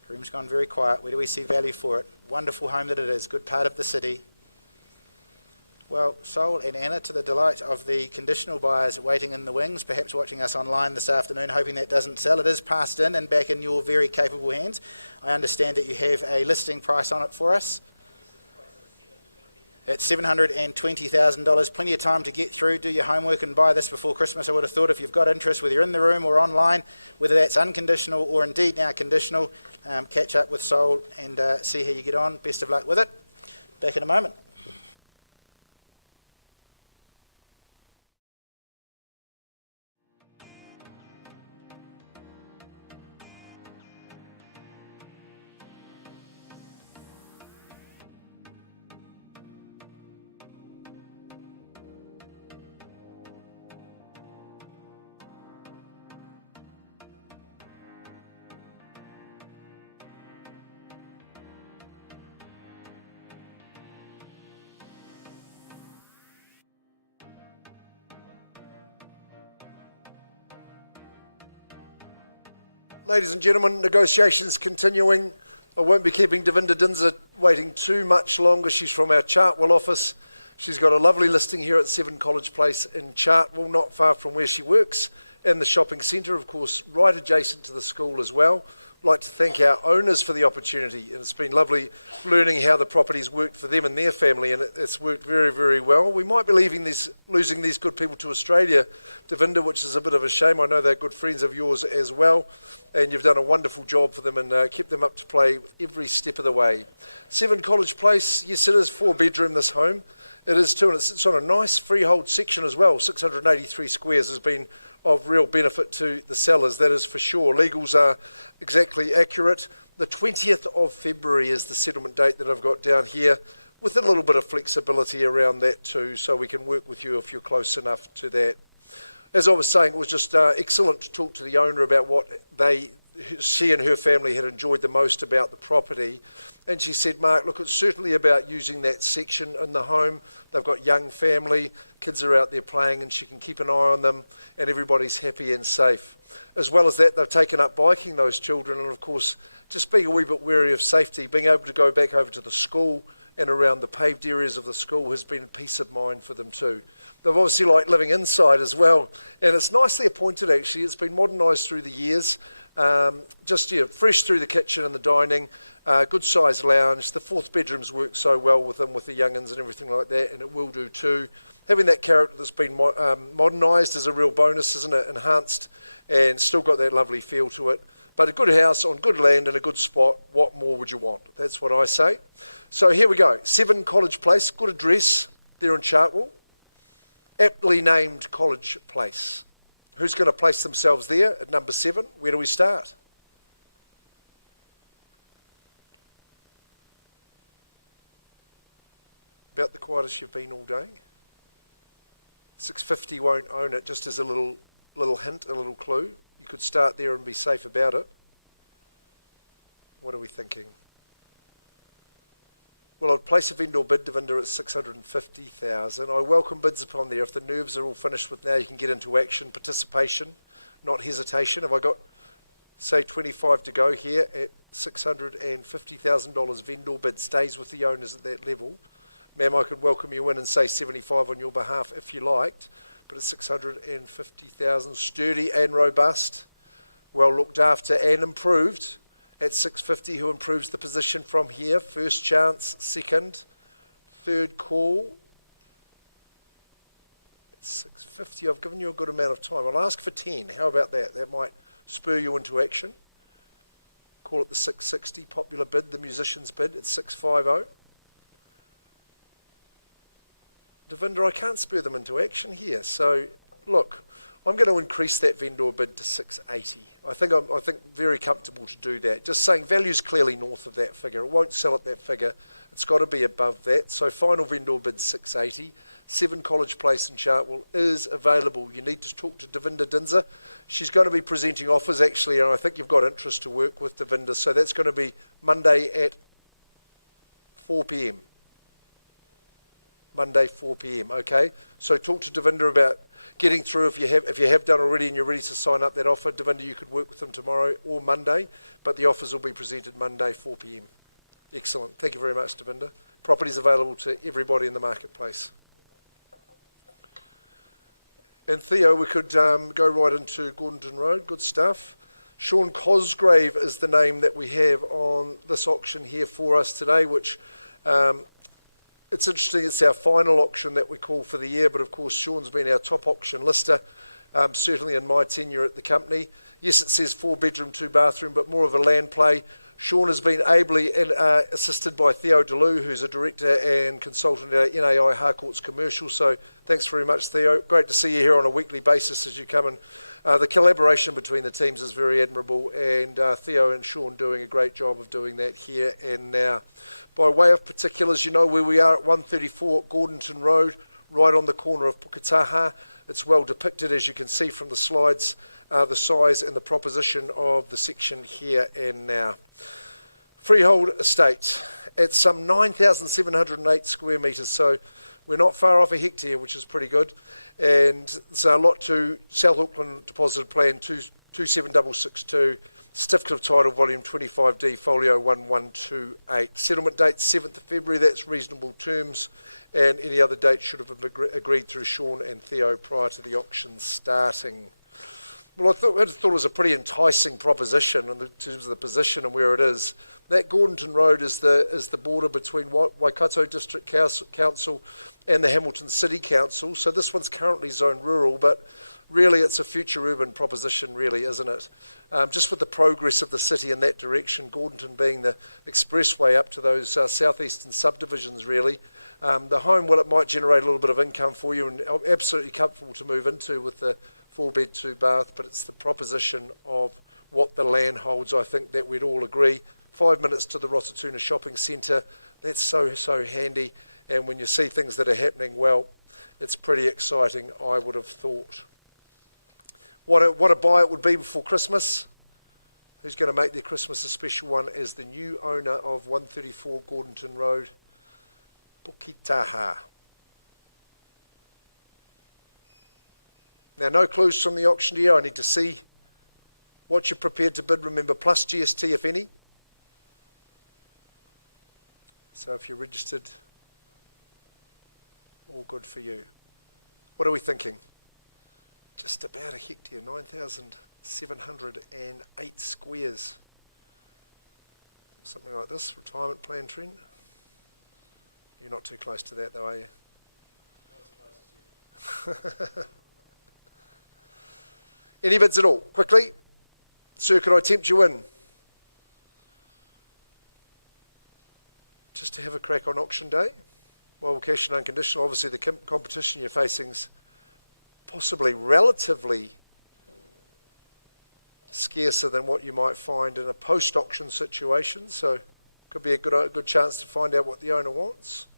Room's gone very quiet. Where do we see value for it? Wonderful home that it is. Good part of the city. Well, Sol and Anna, to the delight of the conditional buyers waiting in the wings, perhaps watching us online this afternoon, hoping that doesn't sell. It is passed in and back in your very capable hands. I understand that you have a listing price on it for us. It's $720,000. Plenty of time to get through, do your homework and buy this before Christmas. I would have thought if you've got interest, whether you're in the room or online, whether that's unconditional or indeed now conditional, catch up with Sol and see how you get on. Best of luck with it. Back in a moment. Ladies and gentlemen, negotiations continuing. I won't be keeping Devinda Dinser waiting too much longer. She's from our Chartwell office. She's got a lovely listing here at 7 College Place in Chartwell, not far from where she works, and the shopping centre, of course, right adjacent to the school as well. I'd like to thank our owners for the opportunity, and it's been lovely learning how the property's worked for them and their family, and it's worked very, very well. We might be losing these good people to Australia, Devinda, which is a bit of a shame. I know they're good friends of yours as well, and you've done a wonderful job for them and kept them up to play every step of the way. 7 College Place, yes, it is 4-bedroom, this home. It is too, and it's on a nice freehold section as well. 683 squares has been of real benefit to the sellers, that is for sure. Legals are exactly accurate. The 20th of February is the settlement date that I've got down here, with a little bit of flexibility around that too, so we can work with you if you're close enough to that. As I was saying, it was just excellent to talk to the owner about what she and her family had enjoyed the most about the property. And she said, Mark, look, it's certainly about using that section in the home. They've got young family, kids are out there playing, and she can keep an eye on them, and everybody's happy and safe. As well as that, they've taken up biking, those children, and of course, just being a wee bit wary of safety, being able to go back over to the school and around the paved areas of the school has been a peace of mind for them too. They've obviously liked living inside as well, and it's nicely appointed actually. It's been modernised through the years. Fresh through the kitchen and the dining, good sized lounge. The 4th bedrooms work so well with them, with the young'uns and everything like that, and it will do too. Having that character that's been modernised is a real bonus, isn't it? Enhanced, and still got that lovely feel to it. But a good house on good land and a good spot, what more would you want? That's what I say. So here we go, 7 College Place, good address there in Chartwell. Aptly named College Place. Who's going to place themselves there at number 7? Where do we start? About the quietest you've been all day. 650 won't own it, just as a little hint, a little clue. You could start there and be safe about it. What are we thinking? Well, I'd place a vendor bid, Devinda, at 650,000. I welcome bids upon there. If the nerves are all finished with now, you can get into action, participation, not hesitation. Have I got, say, 25 to go here at $650,000 vendor bid, stays with the owners at that level. Ma'am, I could welcome you in and say 75 on your behalf if you liked, but it's 650,000, sturdy and robust, well looked after and improved. At 650, who improves the position from here? First chance, second, third call. At 650, I've given you a good amount of time. I'll ask for 10. How about that? That might spur you into action. Call it the 660 popular bid, the musician's bid at 650. Devinda, I can't spur them into action here. So, look, I'm going to increase that vendor bid to 680. I think very comfortable to do that. Just saying value's clearly north of that figure. It won't sell at that figure. It's got to be above that. So final vendor bid 680. 7 College Place in Chartwell is available. You need to talk to Devinda Dinzer. She's going to be presenting offers actually, and I think you've got interest to work with Devinda. So that's going to be Monday at 4 p.m. Monday 4 p.m. Okay. So talk to Devinda about getting through if you have done already and you're ready to sign up that offer. Devinda, you could work with them tomorrow or Monday, but the offers will be presented Monday 4 p.m. Excellent. Thank you very much, Devinda. Properties available to everybody in the marketplace. And Theo, we could go right into Gordonton Road. Good stuff. Sean Cosgrave is the name that we have on this auction here for us today, which it's interesting. It's our final auction that we call for the year, but of course Sean's been our top auction lister, certainly in my tenure at the company. Yes, it says 4-bedroom, 2-bathroom, but more of a land play. Sean has been ably assisted by Theo DeLu, who's a director and consultant at NAI Harcourts Commercial. So thanks very much, Theo. Great to see you here on a weekly basis as you come in. The collaboration between the teams is very admirable, and Theo and Sean doing a great job of doing that here and now. By way of particulars, you know where we are at 134 Gordonton Road, right on the corner of Puketaha. It's well depicted, as you can see from the slides, the size and the proposition of the section here and now. Freehold estate at some 9,708 square metres, so we're not far off a hectare, which is pretty good. And so a lot to South Auckland Deposited Plan 27662, Certificate of Title Volume 25D, Folio 1128. Settlement date 7th of February, that's reasonable terms, and any other date should have been agreed through Sean and Theo prior to the auction starting. Well, I thought it was a pretty enticing proposition in terms of the position and where it is. That Gordonton Road is the border between Waikato District Council and the Hamilton City Council. So this one's currently zoned rural, but really it's a future urban proposition, really, isn't it? Just with the progress of the city in that direction, Gordonton being the expressway up to those southeastern subdivisions, really. The home, well, it might generate a little bit of income for you and absolutely comfortable to move into with the 4-bed, 2-bath, but it's the proposition of what the land holds, I think, that we'd all agree. 5 minutes to the Rotatuna Shopping Centre, that's so handy, and when you see things that are happening, well, it's pretty exciting, I would have thought. What a buy it would be before Christmas. Who's going to make their Christmas a special one as the new owner of 134 Gordonton Road, Puketaha. Now, no clues from the auctioneer. I need to see what you're prepared to bid. Remember, plus GST, if any. So if you're registered, all good for you. What are we thinking? Just about a hectare, 9,708 squares. Something like this, retirement plan trend. You're not too close to that though, are you? Not as close as you. Any bids at all? Quickly. Sir, could I tempt you in? Just to have a crack on auction day? Well, cash and unconditional. Obviously, the competition you're facing is possibly relatively scarcer than what you might find in a post-auction situation. So, could be a good chance to find out what the owner wants.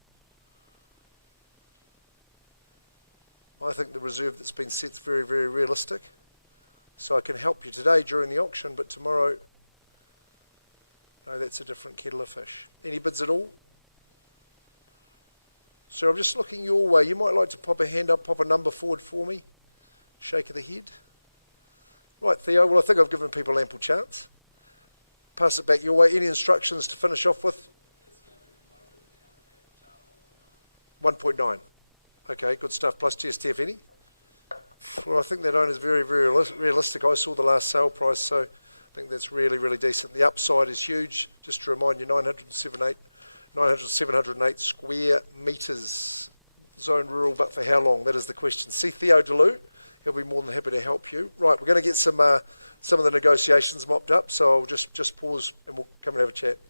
I think the reserve that's been set is very, very realistic. So I can help you today during the auction, but tomorrow, no, that's a different kettle of fish. Any bids at all? Sir, I'm just looking your way. You might like to pop a hand up, pop a number forward for me. Shake of the head. Right, Theo, well, I think I've given people ample chance. Pass it back your way. Any instructions to finish off with? 1.9. Okay, good stuff. Plus GST, if any. Well, I think that owner is very, very realistic. I saw the last sale price, so I think that's really, really decent. The upside is huge. Just to remind you, 9,708 square metres, zone rural, but for how long? That is the question. See Theo DeLu. He'll be more than happy to help you. Right, we're going to get some of the negotiations mopped up, so I'll just pause and we'll come and have a chat.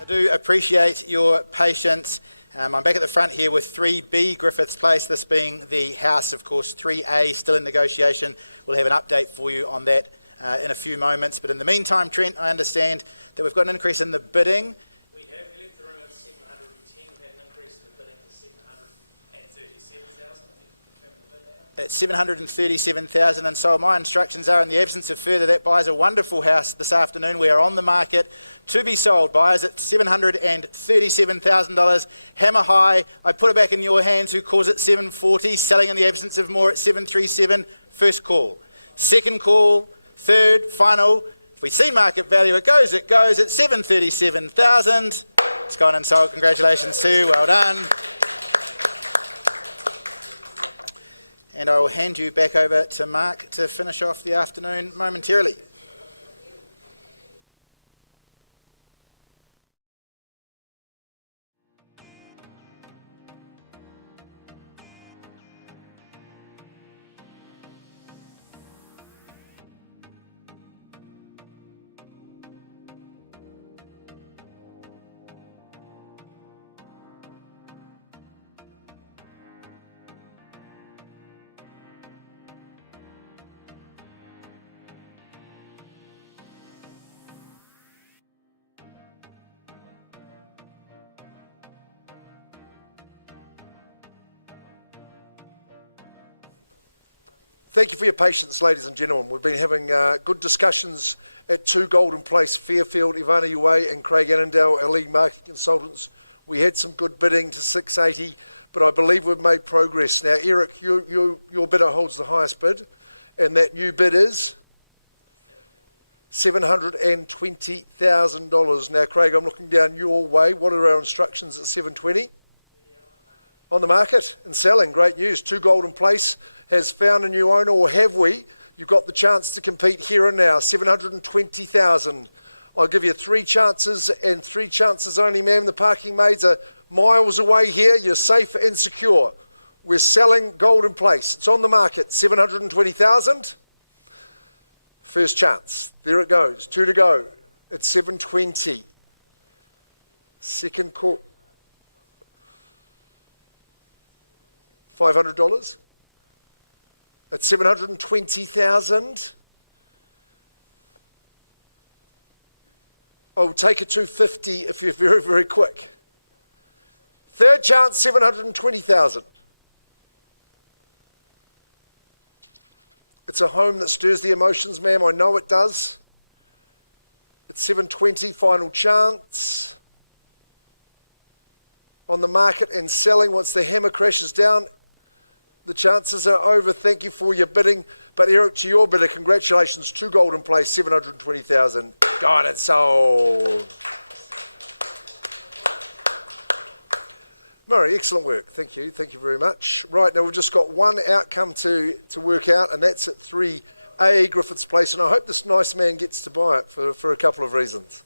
I do appreciate your patience. I'm back at the front here with 3B Griffiths Place, this being the house, of course. 3A still in negotiation. We'll have an update for you on that in a few moments. But in the meantime, Trent, I understand that we've got an increase in the bidding. We have left the room at 710. We've had an increase in the bidding to 737,000. If you can confirm the bid now. At 737,000, and so my instructions are, in the absence of further, that buys a wonderful house this afternoon. We are on the market to be sold. Buyers at $737,000. Hammer high. I put it back in your hands. Who calls it 740? Selling in the absence of more at 737. First call. Second call. Third. Final. If we see market value, it goes at 737,000. It's gone and sold. Congratulations, Sue. Well done. And I will hand you back over to Mark to finish off the afternoon momentarily. Thank you for your patience, ladies and gentlemen. We've been having good discussions at 2 Golden Place, Fairfield, Ivana Uwe and Craig Annandale, our lead marketing consultants. We had some good bidding to 680, but I believe we've made progress. Now, Eric, your bidder holds the highest bid, and that new bid is $720,000. Now, Craig, I'm looking down your way. What are our instructions at 720? On the market and selling. Great news. 2 Golden Place has found a new owner, or have we? You've got the chance to compete here and now. 720,000. I'll give you 3 chances and 3 chances only, ma'am. The parking maids are miles away here. You're safe and secure. We're selling Golden Place. It's on the market. 720,000. First chance. There it goes. 2 to go. It's 720. Second call. $500. At 720,000. I'll take a 250 if you're very, very quick. Third chance, 720,000. It's a home that stirs the emotions, ma'am. I know it does. It's 720, final chance. On the market and selling once the hammer crashes down. The chances are over. Thank you for your bidding. But Eric, to your bidder, congratulations. 2 Golden Place, 720,000. Got it sold. Murray, excellent work. Thank you. Thank you very much. Right, now we've just got one outcome to work out, and that's at 3A Griffiths Place. And I hope this nice man gets to buy it for a couple of reasons.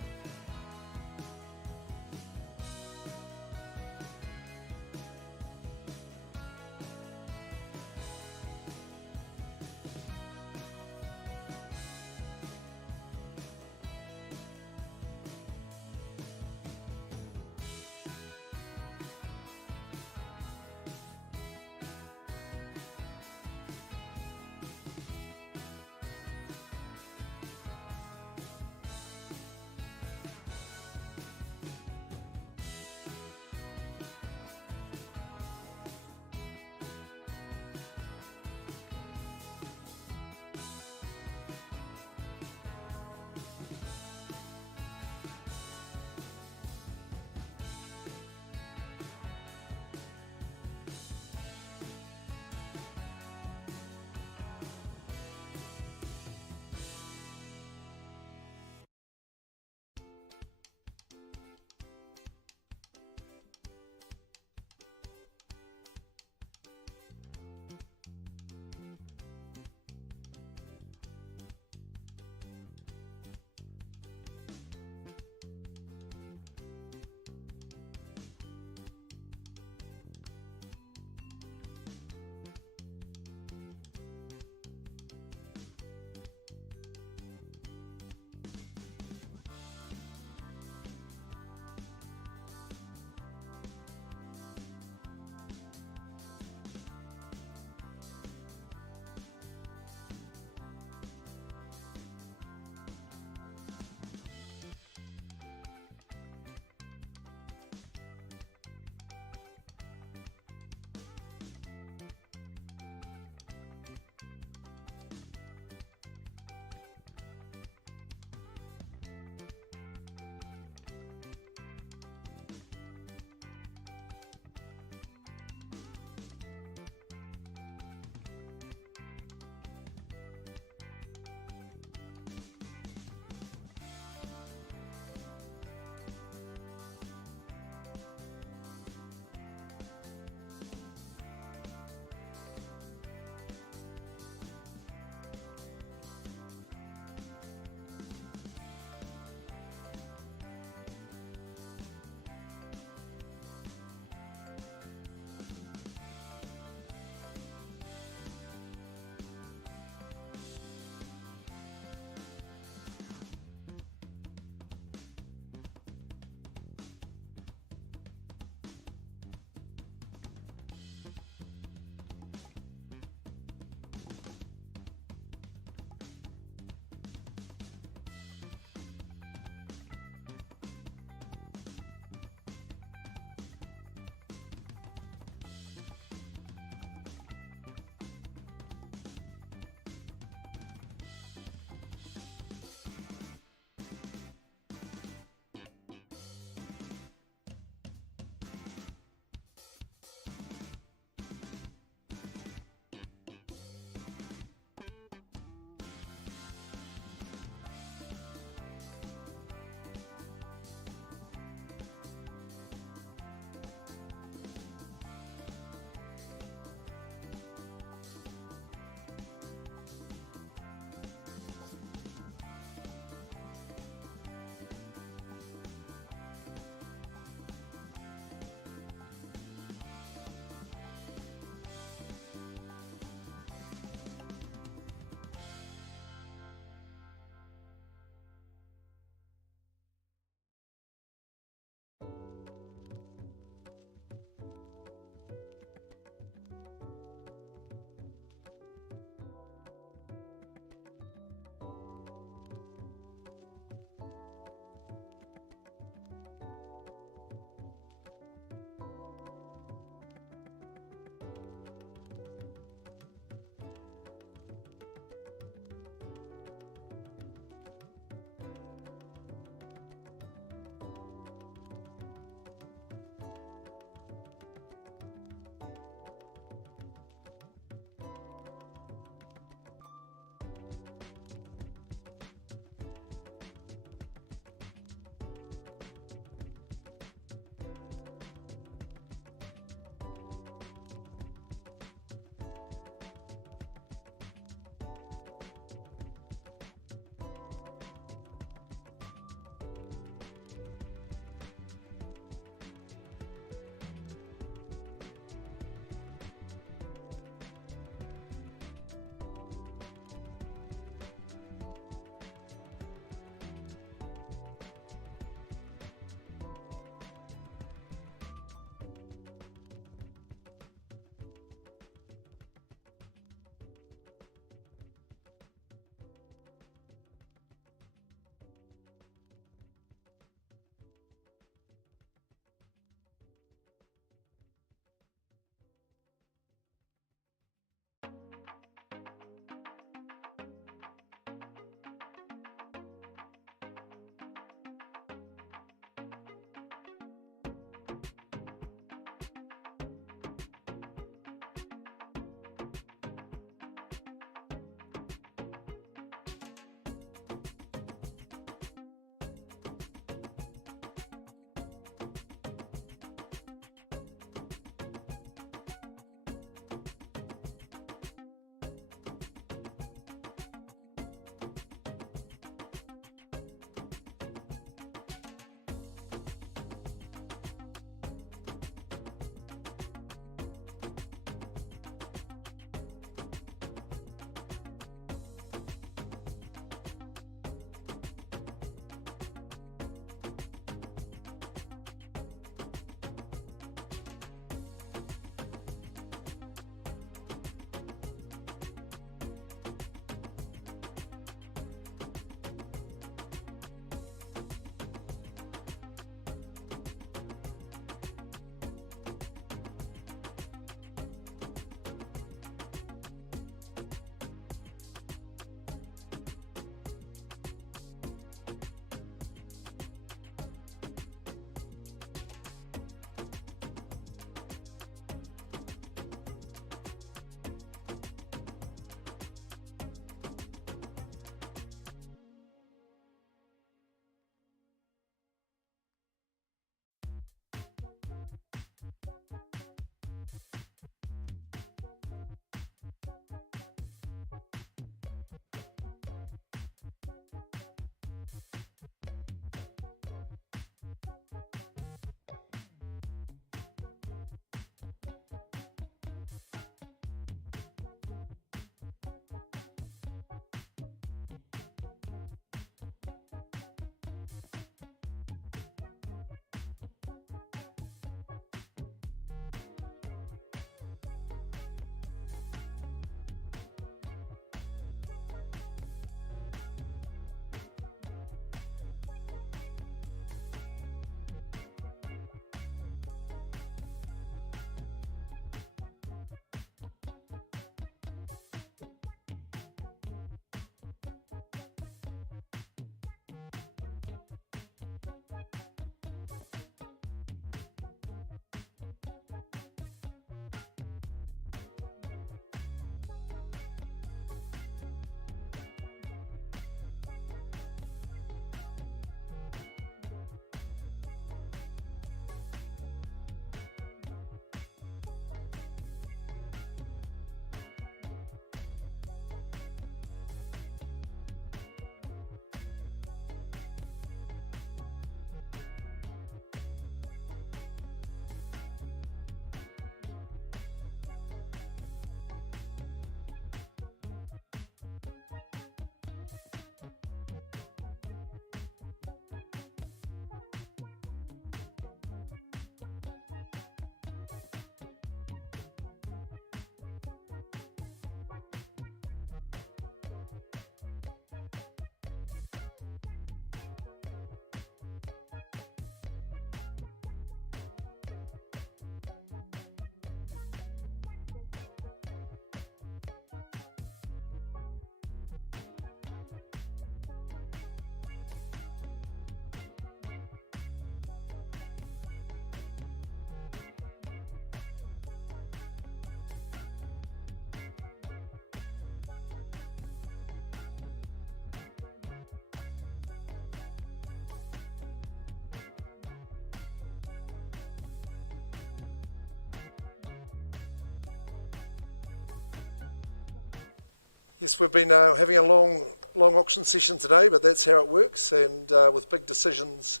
Yes, we've been having a long auction session today, but that's how it works, and with big decisions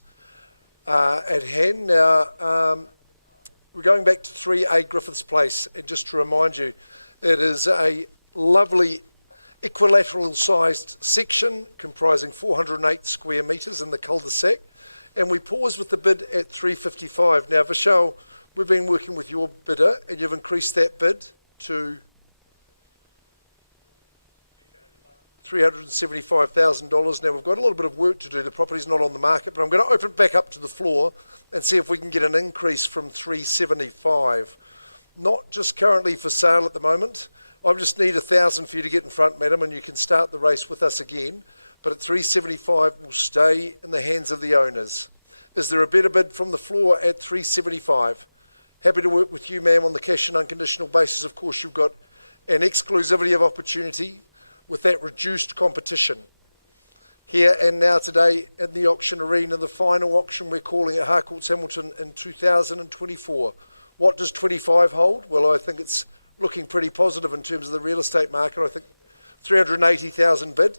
at hand. Now, we're going back to 3A Griffiths Place, and just to remind you, it is a lovely equilateral-sized section comprising 408 square metres in the cul-de-sac, and we pause with the bid at 355. Now, Vishal, we've been working with your bidder, and you've increased that bid to $375,000. Now, we've got a little bit of work to do. The property's not on the market, but I'm going to open it back up to the floor and see if we can get an increase from 375. Not just currently for sale at the moment. I just need 1,000 for you to get in front, madam, and you can start the race with us again. But at 375, we'll stay in the hands of the owners. Is there a better bid from the floor at 375? Happy to work with you, ma'am, on the cash and unconditional basis. Of course, you've got an exclusivity of opportunity with that reduced competition. Here and now today in the auction arena, the final auction we're calling at Harcourts Hamilton in 2024. What does 25 hold? Well, I think it's looking pretty positive in terms of the real estate market. I think 380,000 bid.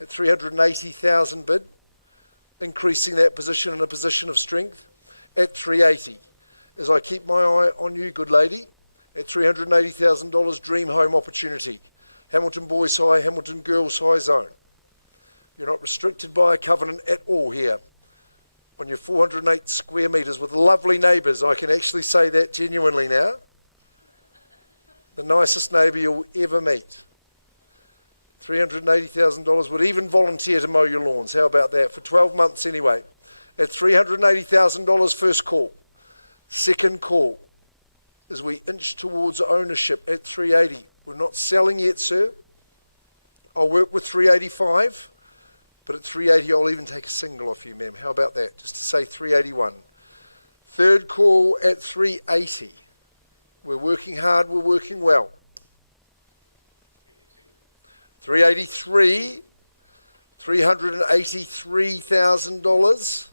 At 380,000 bid, increasing that position in a position of strength at 380. As I keep my eye on you, good lady, at $380,000 dream home opportunity. Hamilton Boys High, Hamilton Girls High zone. You're not restricted by a covenant at all here. On your 408 square metres with lovely neighbours, I can actually say that genuinely now. The nicest neighbour you'll ever meet. $380,000 would even volunteer to mow your lawns. How about that? For 12 months anyway. At $380,000 first call. Second call as we inch towards ownership at 380. We're not selling yet, sir. I'll work with 385, but at 380 I'll even take a single off you, ma'am. How about that? Just to say 381. Third call at 380. We're working hard, we're working well. 383, $383,000.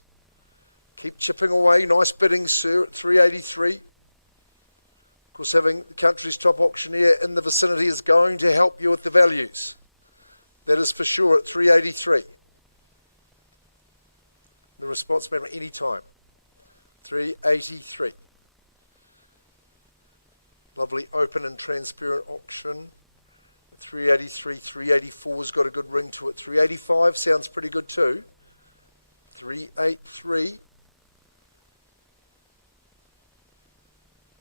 Keep chipping away. Nice bidding, sir, at 383. Of course, having the country's top auctioneer in the vicinity is going to help you with the values. That is for sure at 383. The response, madam, any time. 383. Lovely open and transparent auction. 383, 384's got a good ring to it. 385 sounds pretty good too. 383.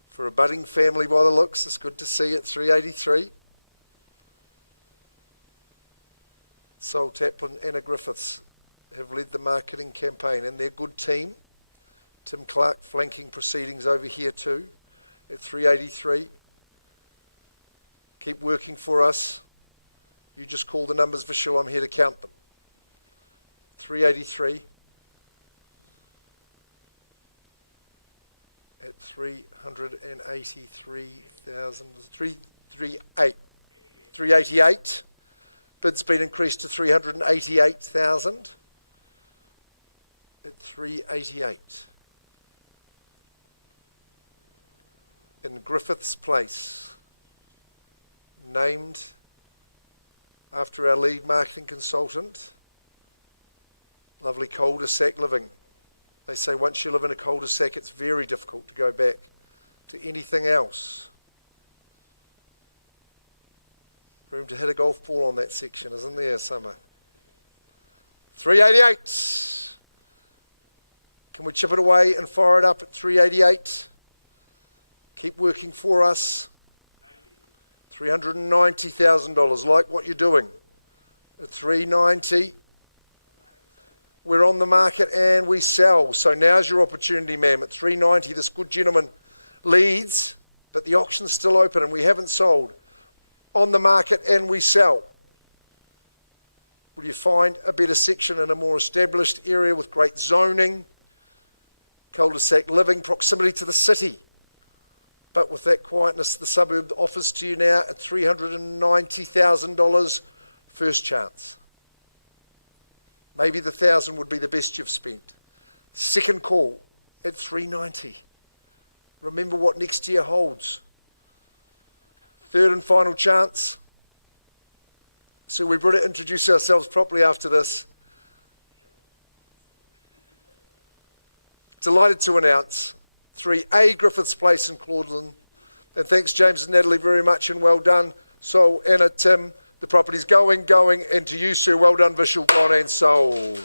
For a budding family by the looks, it's good to see it. 383. Sol Taplin, Anna Griffiths have led the marketing campaign, and their good team. Tim Clark flanking proceedings over here too at 383. Keep working for us. You just call the numbers, Vishal. I'm here to count them. 383. At 383,000. 388. Bid's been increased to 388,000. At 388. In Griffiths Place. Named after our lead marketing consultant. Lovely cul-de-sac living. They say once you live in a cul-de-sac, it's very difficult to go back to anything else. Room to hit a golf ball on that section, isn't there, Summer? 388. Can we chip it away and fire it up at 388? Keep working for us. $390,000, like what you're doing. At 390, we're on the market and we sell. So now's your opportunity, ma'am. At 390, this good gentleman leads, but the auction's still open and we haven't sold. On the market and we sell. Will you find a better section in a more established area with great zoning, cul-de-sac living, proximity to the city? But with that quietness the suburb offers to you now at $390,000 first chance. Maybe the 1,000 would be the best you've spent. Second call at 390. Remember what next year holds. Third and final chance So we better introduce ourselves properly after this. Delighted to announce 3A Griffiths Place in Claudeland. And thanks James and Natalie very much and well done. So Anna, Tim, the property's going, and to you sir, well done Vishal, gone and sold.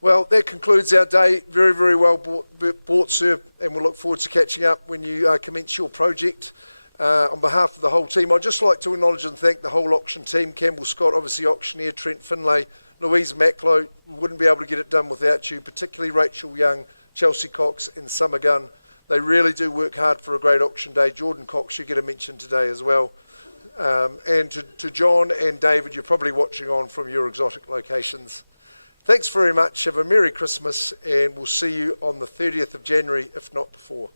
Well, that concludes our day. Very, very well bought, sir, and we'll look forward to catching up when you commence your project. On behalf of the whole team, I'd just like to acknowledge and thank the whole auction team, Campbell Scott, obviously auctioneer, Trent Finlay, Louise Macklow. We wouldn't be able to get it done without you, particularly Rachel Young, Chelsea Cox and Summer Gunn. They really do work hard for a great auction day. Jordan Cox, you get a mention today as well. And to John and David, you're probably watching on from your exotic locations. Thanks very much. Have a Merry Christmas, and we'll see you on the 30th of January, if not before.